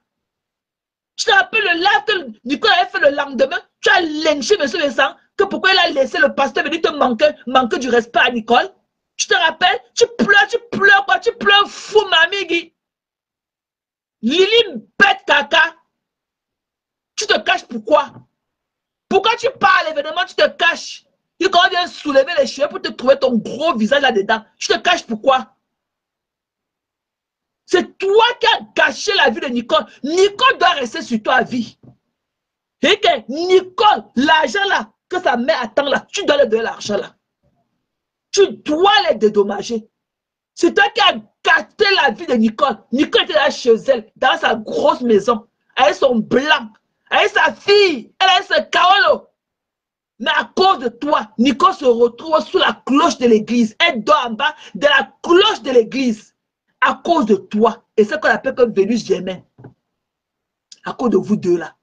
Tu te rappelles le live que Nicole avait fait le lendemain? Tu as lynché M. Messam? Que pourquoi il a laissé le pasteur venir te manquer du respect à Nicole? Tu te rappelles? Tu pleures quoi? Tu pleures fou, mamie. Lili bête caca. Tu te caches pourquoi? Pourquoi tu parles l'événement, tu te caches? Et quand on vient soulever les cheveux pour te trouver ton gros visage là-dedans, tu te caches pourquoi? C'est toi qui as gâché la vie de Nicole. Nicole doit rester sur toi à vie. Et que Nicole, l'argent là, que sa mère attend là, tu dois lui donner l'argent là. Tu dois les dédommager. C'est toi qui as gâté la vie de Nicole. Nicole était là chez elle, dans sa grosse maison, avec son blanc, avec sa fille, elle a ce Kaolo. Mais à cause de toi, Nicole se retrouve sous la cloche de l'église. Elle dort en bas de la cloche de l'église. À cause de toi. Et c'est ce qu'on appelle que Vénus Germain. À cause de vous deux là.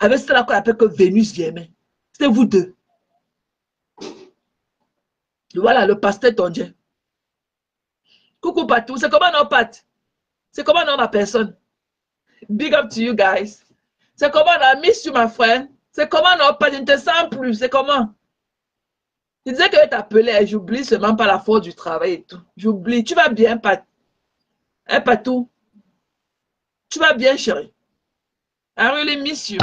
Avec cela qu'on appelle que Vénus Germain. C'est vous deux. Voilà, le pasteur Tondien. Coucou Patou. C'est comment non, Pat? C'est comment non, ma personne? Big up to you guys. C'est comment non, miss you, ma frère? C'est comment non, Pat? Je ne te sens plus. C'est comment? Je disais que je t'appelais. J'oublie seulement par la faute du travail et tout. J'oublie. Tu vas bien, Pat? Hein, Patou? Tu vas bien, chérie? I really miss you.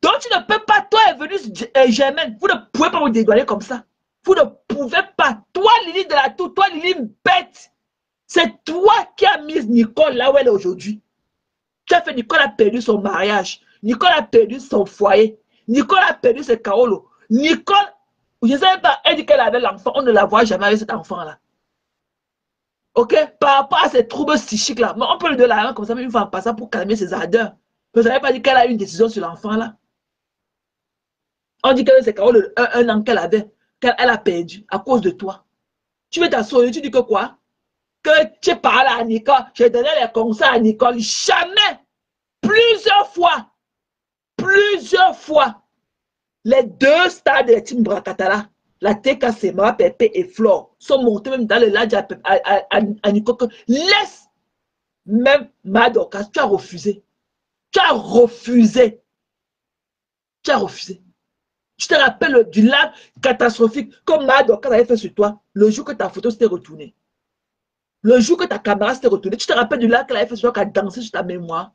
Donc, tu ne peux pas, toi et Vénus Germaine, vous ne pouvez pas vous dédouaner comme ça. Vous ne pouvez pas. Toi, Lili de la tour, toi, Lili bête. C'est toi qui as mis Nicole là où elle est aujourd'hui. Tu as fait, Nicole a perdu son mariage. Nicole a perdu son foyer. Nicole a perdu ses Kaolo. Nicole, je ne sais pas, elle dit qu'elle avait l'enfant. On ne la voit jamais avec cet enfant-là. Ok? Par rapport à ces troubles psychiques là. Mais on peut lui donner la main comme ça, mais une fois en passant pour calmer ses ardeurs. Vous n'avez pas dit qu'elle a eu une décision sur l'enfant là. On dit que c'est un an qu'elle avait, qu'elle a perdu à cause de toi. Tu veux t'assurer, tu dis que quoi? Que tu parles à Nicole, j'ai donné les conseils à Nicole. Jamais, plusieurs fois, les deux stars de la team Bracatala, la TKC, Mama Pépé et Flore, sont montés même dans le ladj à Nicole. Laisse même Madoka, tu as refusé. Tu as refusé. Tu as refusé. Tu te rappelles du live catastrophique comme Madoka avait fait sur toi le jour que ta photo s'était retournée. Le jour que ta caméra s'était retournée. Tu te rappelles du live qu'elle avait fait sur toi, qu'elle dansait sur ta mémoire.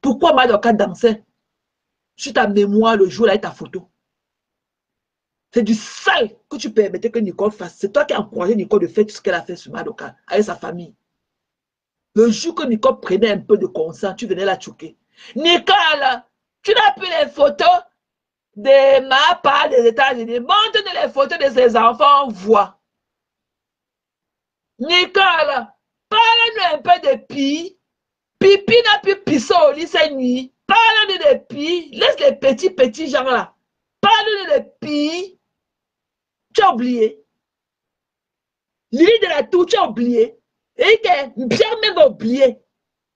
Pourquoi Madoka dansait sur ta mémoire le jour là et ta photo? C'est du sale que tu permettais que Nicole fasse. C'est toi qui as encouragé Nicole de faire tout ce qu'elle a fait sur Madoka avec sa famille. Le jour que Nicole prenait un peu de conscience, tu venais la choquer. Nicole, tu n'as plus les photos de ma part des États-Unis. Montre-nous les photos de ses enfants, on voit. Nicole, parle-nous un peu de Pi. Pipi n'a plus pissé au lit cette nuit. Parle-nous de Pi. Laisse les petits gens là. Parle-nous de Pi. Tu as oublié. Lili de la tour, tu as oublié. Et que Pierre même a oublié.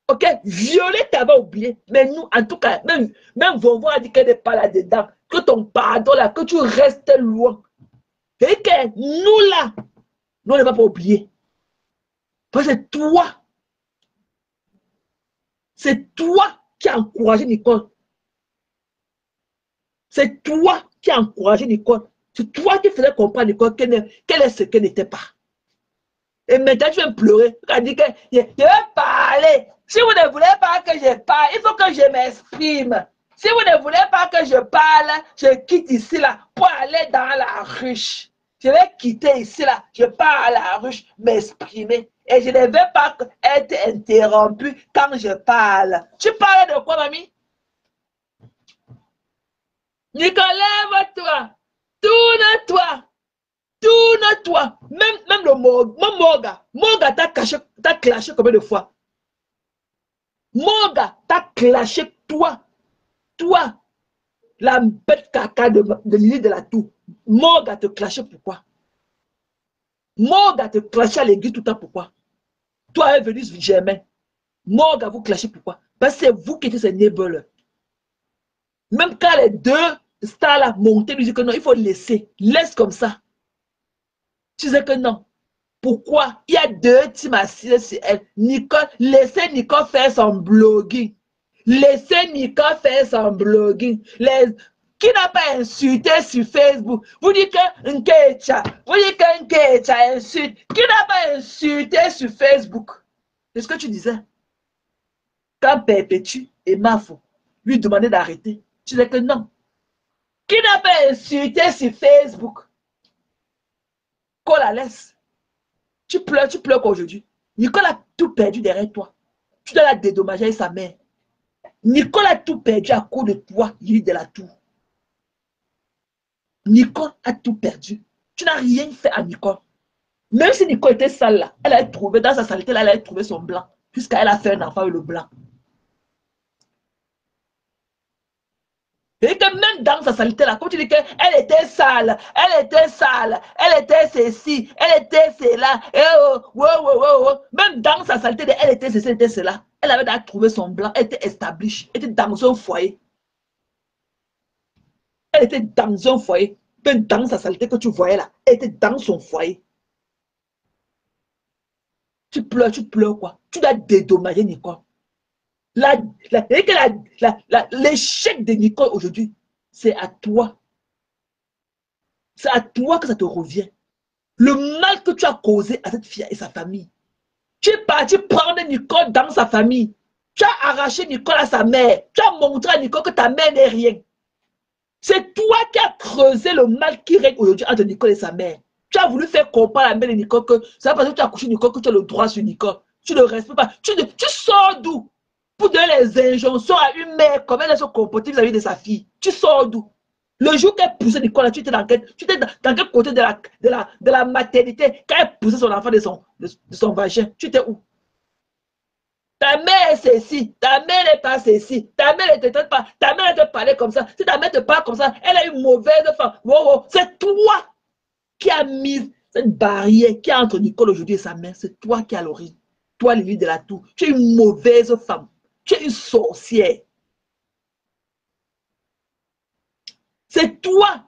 Ok, Violette avait oublié. Mais nous, en tout cas, même Vovon a dit qu'elle n'est pas là-dedans. Que ton pardon là, que tu restes loin. Et que nous là, nous, on ne va pas oublier. Parce que c'est toi qui as encouragé Nicole. C'est toi qui as encouragé Nicole. C'est toi qui faisais comprendre à Nicole qu'elle est ce qu'elle n'était pas. Et maintenant, tu viens pleurer. Tu as dit que je vais parler. Si vous ne voulez pas que je parle, il faut que je m'exprime. Si vous ne voulez pas que je parle, je quitte ici là pour aller dans la ruche. Je vais quitter ici là, je pars à la ruche m'exprimer. Et je ne vais pas être interrompu quand je parle. Tu parles de quoi, mamie? Nicolas, lève-toi. Tourne-toi. Tourne-toi. Même le Morga. Morga t'a clashé combien de fois? Morga t'a clashé toi. Toi, la bête caca de l'île de la tour. Morga te clashé pourquoi? Morga te clashé à l'église tout le temps pourquoi? Toi, est venu Germain. Morga vous clashez pourquoi? Parce que c'est vous qui êtes ces neighbors. Même quand les deux stars là montaient, lui disent que non, il faut laisser. Laisse comme ça. Tu sais que non. Pourquoi? Il y a deux teams assises sur elle. Nicole, laissez Nicole faire son blogging. Laissez Nicole faire son blogging. Qui n'a pas insulté sur Facebook? Vous dites que Nkecha, vous dites que Nkecha insulte. Qui n'a pas insulté sur Facebook? C'est ce que tu disais. Quand Perpétue et Mafo lui demandaient d'arrêter, tu disais que non. Qui n'a pas insulté sur Facebook? Qu'on la laisse. Tu pleures aujourd'hui. Nicole a tout perdu derrière toi. Tu dois la dédommager avec sa mère. Nicole a tout perdu à cause de toi, l'île de la tour. Nicole a tout perdu. Tu n'as rien fait à Nicole. Même si Nicole était sale là, elle a trouvé dans sa saleté là, elle a trouvé son blanc. Jusqu'à elle a fait un enfant avec le blanc. Et que même dans sa saleté là, comme tu dis qu'elle était sale, elle était ceci, elle était cela, même dans sa saleté, elle était ceci, elle était cela. Elle avait déjà trouvé son blanc, elle était established, elle était dans un foyer. Elle était dans un foyer, même dans sa saleté que tu voyais là, elle était dans son foyer. Tu pleures quoi? Tu dois dédommager Nicole. L'échec de Nicole aujourd'hui, c'est à toi. C'est à toi que ça te revient. Le mal que tu as causé à cette fille et sa famille. Tu es parti prendre Nicole dans sa famille. Tu as arraché Nicole à sa mère. Tu as montré à Nicole que ta mère n'est rien. C'est toi qui as creusé le mal qui règne aujourd'hui entre Nicole et sa mère. Tu as voulu faire comprendre à la mère de Nicole que c'est parce que tu as couché Nicole que tu as le droit sur Nicole. Tu ne respectes pas. Tu sors d'où? Pour donner les injonctions à une mère, comment elle doit se comporter vis-à-vis de sa fille. Tu sors d'où? Le jour qu'elle poussait Nicole, tu étais dans quel côté de la maternité quand elle poussait son enfant de son vagin? Tu étais où? Ta mère c'est ceci, ta mère n'est pas ceci, ta mère ne te traite pas, ta mère ne te parlait comme ça. Si ta mère te parle comme ça, elle a une mauvaise femme. Wow, c'est toi qui as mis cette barrière qui est entre Nicole aujourd'hui et sa mère. C'est toi qui as l'origine. Toi, Lily de la Tour, tu es une mauvaise femme. Tu es une sorcière. C'est toi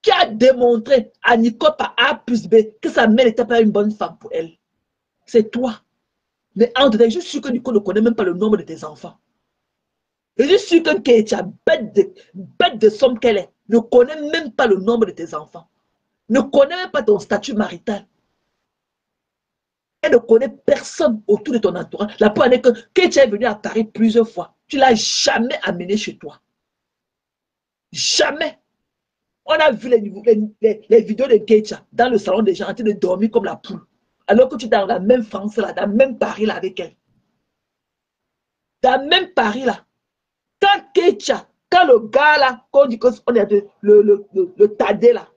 qui as démontré à Nicole par A plus B que sa mère n'était pas une bonne femme pour elle. C'est toi. Mais entre je suis sûr que Nicole ne connaît même pas le nombre de tes enfants. Je suis sûr que Ketia, bête de somme qu'elle est, ne connaît même pas le nombre de tes enfants. Ne connaît même pas ton statut marital. Elle ne connaît personne autour de ton entourage. La preuve est que Ketia est venue à Paris plusieurs fois. Tu ne l'as jamais amené chez toi. Jamais. On a vu les vidéos de Ketia dans le salon des gens en train de dormir comme la poule. Alors que tu es dans la même France, là, dans le même Paris là, avec elle. Dans le même Paris là. Quand Ketia, quand le gars là, qu'on dit qu'on est le Tadé là,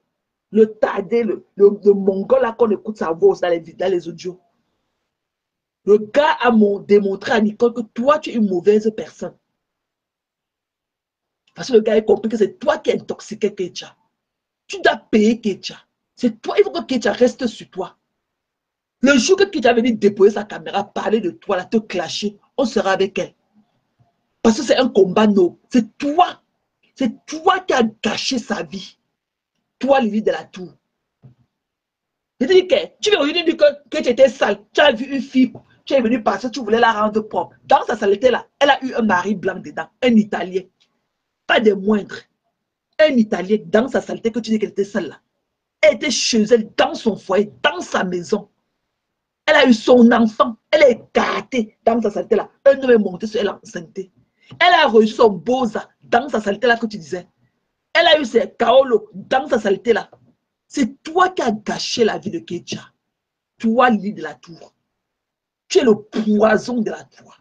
le Tadé, le Mongol là, qu'on écoute sa voix dans les audios. Le gars a démontré à Nicole que toi, tu es une mauvaise personne. Parce que le gars a compris que c'est toi qui as intoxiqué Ketia. Tu dois payer Ketia. C'est toi, il faut que Ketia reste sur toi. Le jour que tu as venu déposer sa caméra, parler de toi, là, te clasher, on sera avec elle. Parce que c'est un combat noble. C'est toi qui as gâché sa vie. Toi, Lily de la Tour. Je te dis que tu veux aujourd'hui dire que tu étais sale. Tu as vu une fille, tu es venu parce que tu voulais la rendre propre. Dans sa saleté là, elle a eu un mari blanc dedans, un Italien. Pas des moindres. Un Italien dans sa saleté que tu dis qu'elle était sale là. Elle était chez elle, dans son foyer, dans sa maison. Elle a eu son enfant. Elle est gâtée dans sa saleté là. Un homme est monté sur elle enceinte. Elle a reçu son boza dans sa saleté là que tu disais. Elle a eu ses kaolo dans sa saleté là. C'est toi qui as gâché la vie de Ketia. Toi, Lily de la Tour. Tu es le poison de la Tour.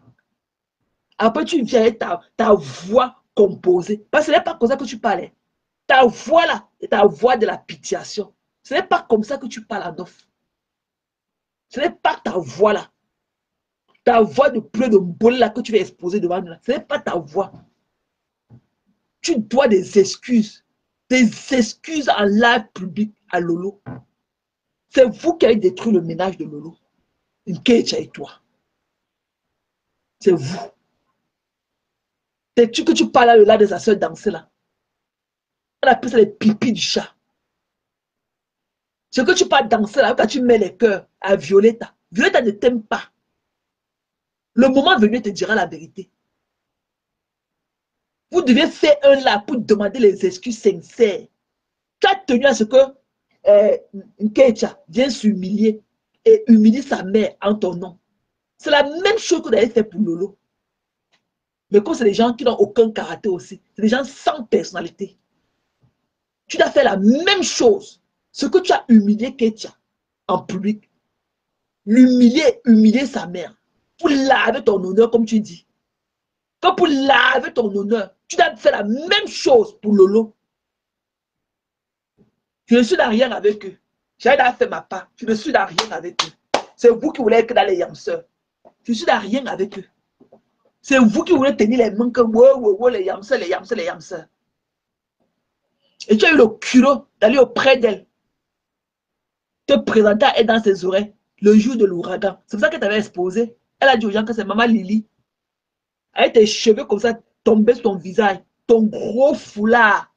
Après, tu viens avec ta voix composée. Parce que ce n'est pas comme ça que tu parlais. Ta voix là, c'est ta voix de la pitiation. Ce n'est pas comme ça que tu parles à Nof. Ce n'est pas ta voix là. Ta voix de pleu de boule là que tu vas exposer devant nous là. Ce n'est pas ta voix. Tu dois des excuses. Des excuses en live public à Lolo. C'est vous qui avez détruit le ménage de Lolo. Nkecha et toi. C'est vous. C'est-tu que tu parles là de sa soeur danser là? On appelle ça les pipis du chat. Ce que tu parles danser là, quand tu mets les cœurs à Violetta. Violetta ne t'aime pas. Le moment venu, elle te dira la vérité. Vous devez faire un là pour demander les excuses sincères. Tu as tenu à ce que Nkecha vienne s'humilier et humilie sa mère en ton nom. C'est la même chose que vous avez fait pour Lolo. Mais comme c'est des gens qui n'ont aucun caractère aussi, c'est des gens sans personnalité. Tu dois faire la même chose. Ce que tu as humilié Ketia en public, humilier sa mère, pour laver ton honneur, comme tu dis. Comme pour laver ton honneur, tu dois faire la même chose pour Lolo. Je ne suis dans rien avec eux. J'ai déjà fait ma part. Je ne suis dans rien avec eux. C'est vous qui voulez être dans les yamseurs. Je ne suis dans rien avec eux. C'est vous qui voulez tenir les mains comme les yamseurs, les yamseurs, les yamseurs. Et tu as eu le culot d'aller auprès d'elle, te présenter à elle dans ses oreilles le jour de l'ouragan. C'est pour ça qu'elle t'avait exposé. Elle a dit aux gens que c'est maman Lily. Avec tes cheveux comme ça tombés sur ton visage, ton gros foulard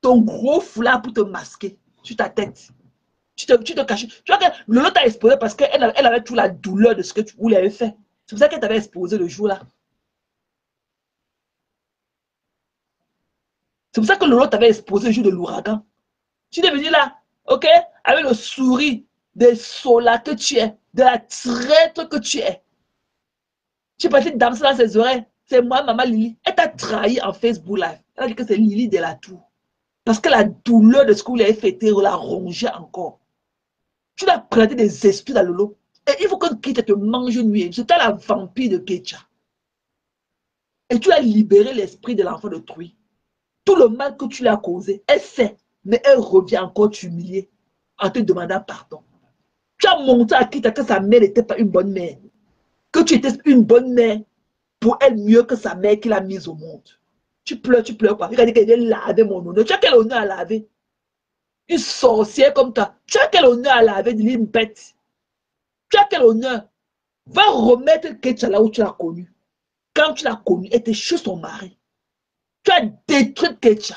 pour te masquer sur ta tête. Tu te cachais. Tu vois que Lolo t'a exposé parce qu'elle avait toute la douleur de ce que vous lui avez fait. C'est pour ça qu'elle t'avait exposé le jour là. C'est pour ça que Lolo t'avait exposé le jour de l'ouragan. Tu es venu là, ok, avec le sourire des solas que tu es, de la traître que tu es. Tu es parti danser dans ses oreilles. C'est moi, maman Lily. Elle t'a trahi en Facebook Live. Elle a dit que c'est Lily de la Tour. Parce que la douleur de ce que vous lui avez fait, la rongeait encore. Tu dois prêter des excuses à Lolo. Et il faut que Ketia te mange nuit. C'était la vampire de Ketia. Et tu as libéré l'esprit de l'enfant de Truy. Tout le mal que tu lui as causé, elle sait. Mais elle revient encore t'humilier en te demandant pardon. Tu as montré à Ketia que sa mère n'était pas une bonne mère. Que tu étais une bonne mère pour elle mieux que sa mère qui l'a mise au monde. Tu pleures quoi? Il a dit qu'elle vient laver mon honneur. Tu as quel honneur à laver? Une sorcière comme toi. Tu as quel honneur à laver une bête? Tu as quel honneur? Va remettre Ketia là où tu l'as connue. Quand tu l'as connue, elle était chez son mari. Tu as détruit Ketia.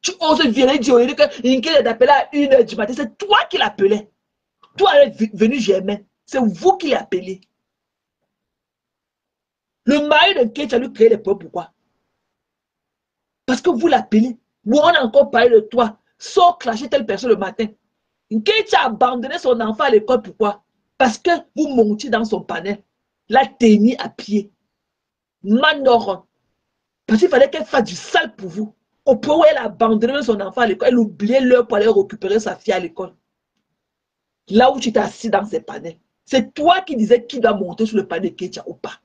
Tu oses venir dire qu'il est appelé à 1h du matin. C'est toi qui l'appelais. Toi, elle est venu germer. C'est vous qui l'appelez. Le mari de Ketia lui créé les problèmes. Pourquoi? Parce que vous l'appelez. Vous on a encore parlé de toi. Sauf clasher telle personne le matin. Ketia a abandonné son enfant à l'école. Pourquoi? Parce que vous montiez dans son panel. La tenir à pied. Manoron. Parce qu'il fallait qu'elle fasse du sale pour vous. Au point où elle a abandonné son enfant à l'école, elle oubliait l'heure pour aller récupérer sa fille à l'école. Là où tu t'es assis dans ces panels. C'est toi qui disais qui doit monter sur le panel Ketia ou pas.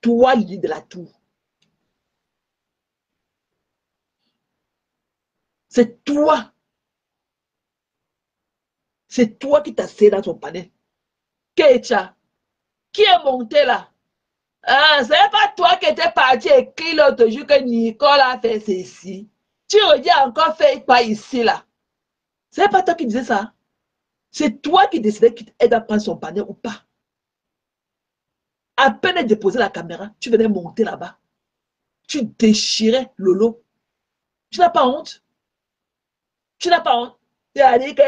Toi, Lily de la Tour. C'est toi. C'est toi qui t'as assis dans ton panel. Ketia, qui est monté là? Ah, c'est pas toi qui étais parti écrire l'autre jour que Nicole a fait ceci. Tu redis encore fait quoi ici là? C'est pas toi qui disais ça. C'est toi qui décidais qu'il t'aide à prendre son panier ou pas. À peine déposer la caméra, tu venais monter là-bas. Tu déchirais Lolo. Tu n'as pas honte? Tu n'as pas honte? Tu as dit que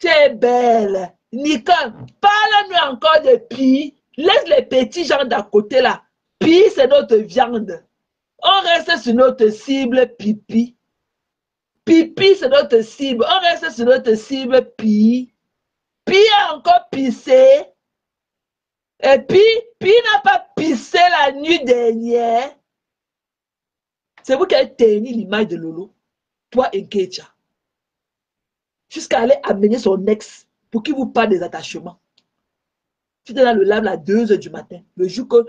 tu es belle. Nicole, parle-nous encore de Pi. Laisse les petits gens d'à côté là. Pi, c'est notre viande. On reste sur notre cible, Pipi. Pipi, c'est notre cible. On reste sur notre cible, Pi. Pi a encore pissé. Et puis, Pi n'a pas pissé la nuit dernière. C'est vous qui avez terni l'image de Lolo. Toi et Kecha. Jusqu'à aller amener son ex pour qu'il vous parle des attachements. Tu étais dans le lab à 2 h du matin. Le jour que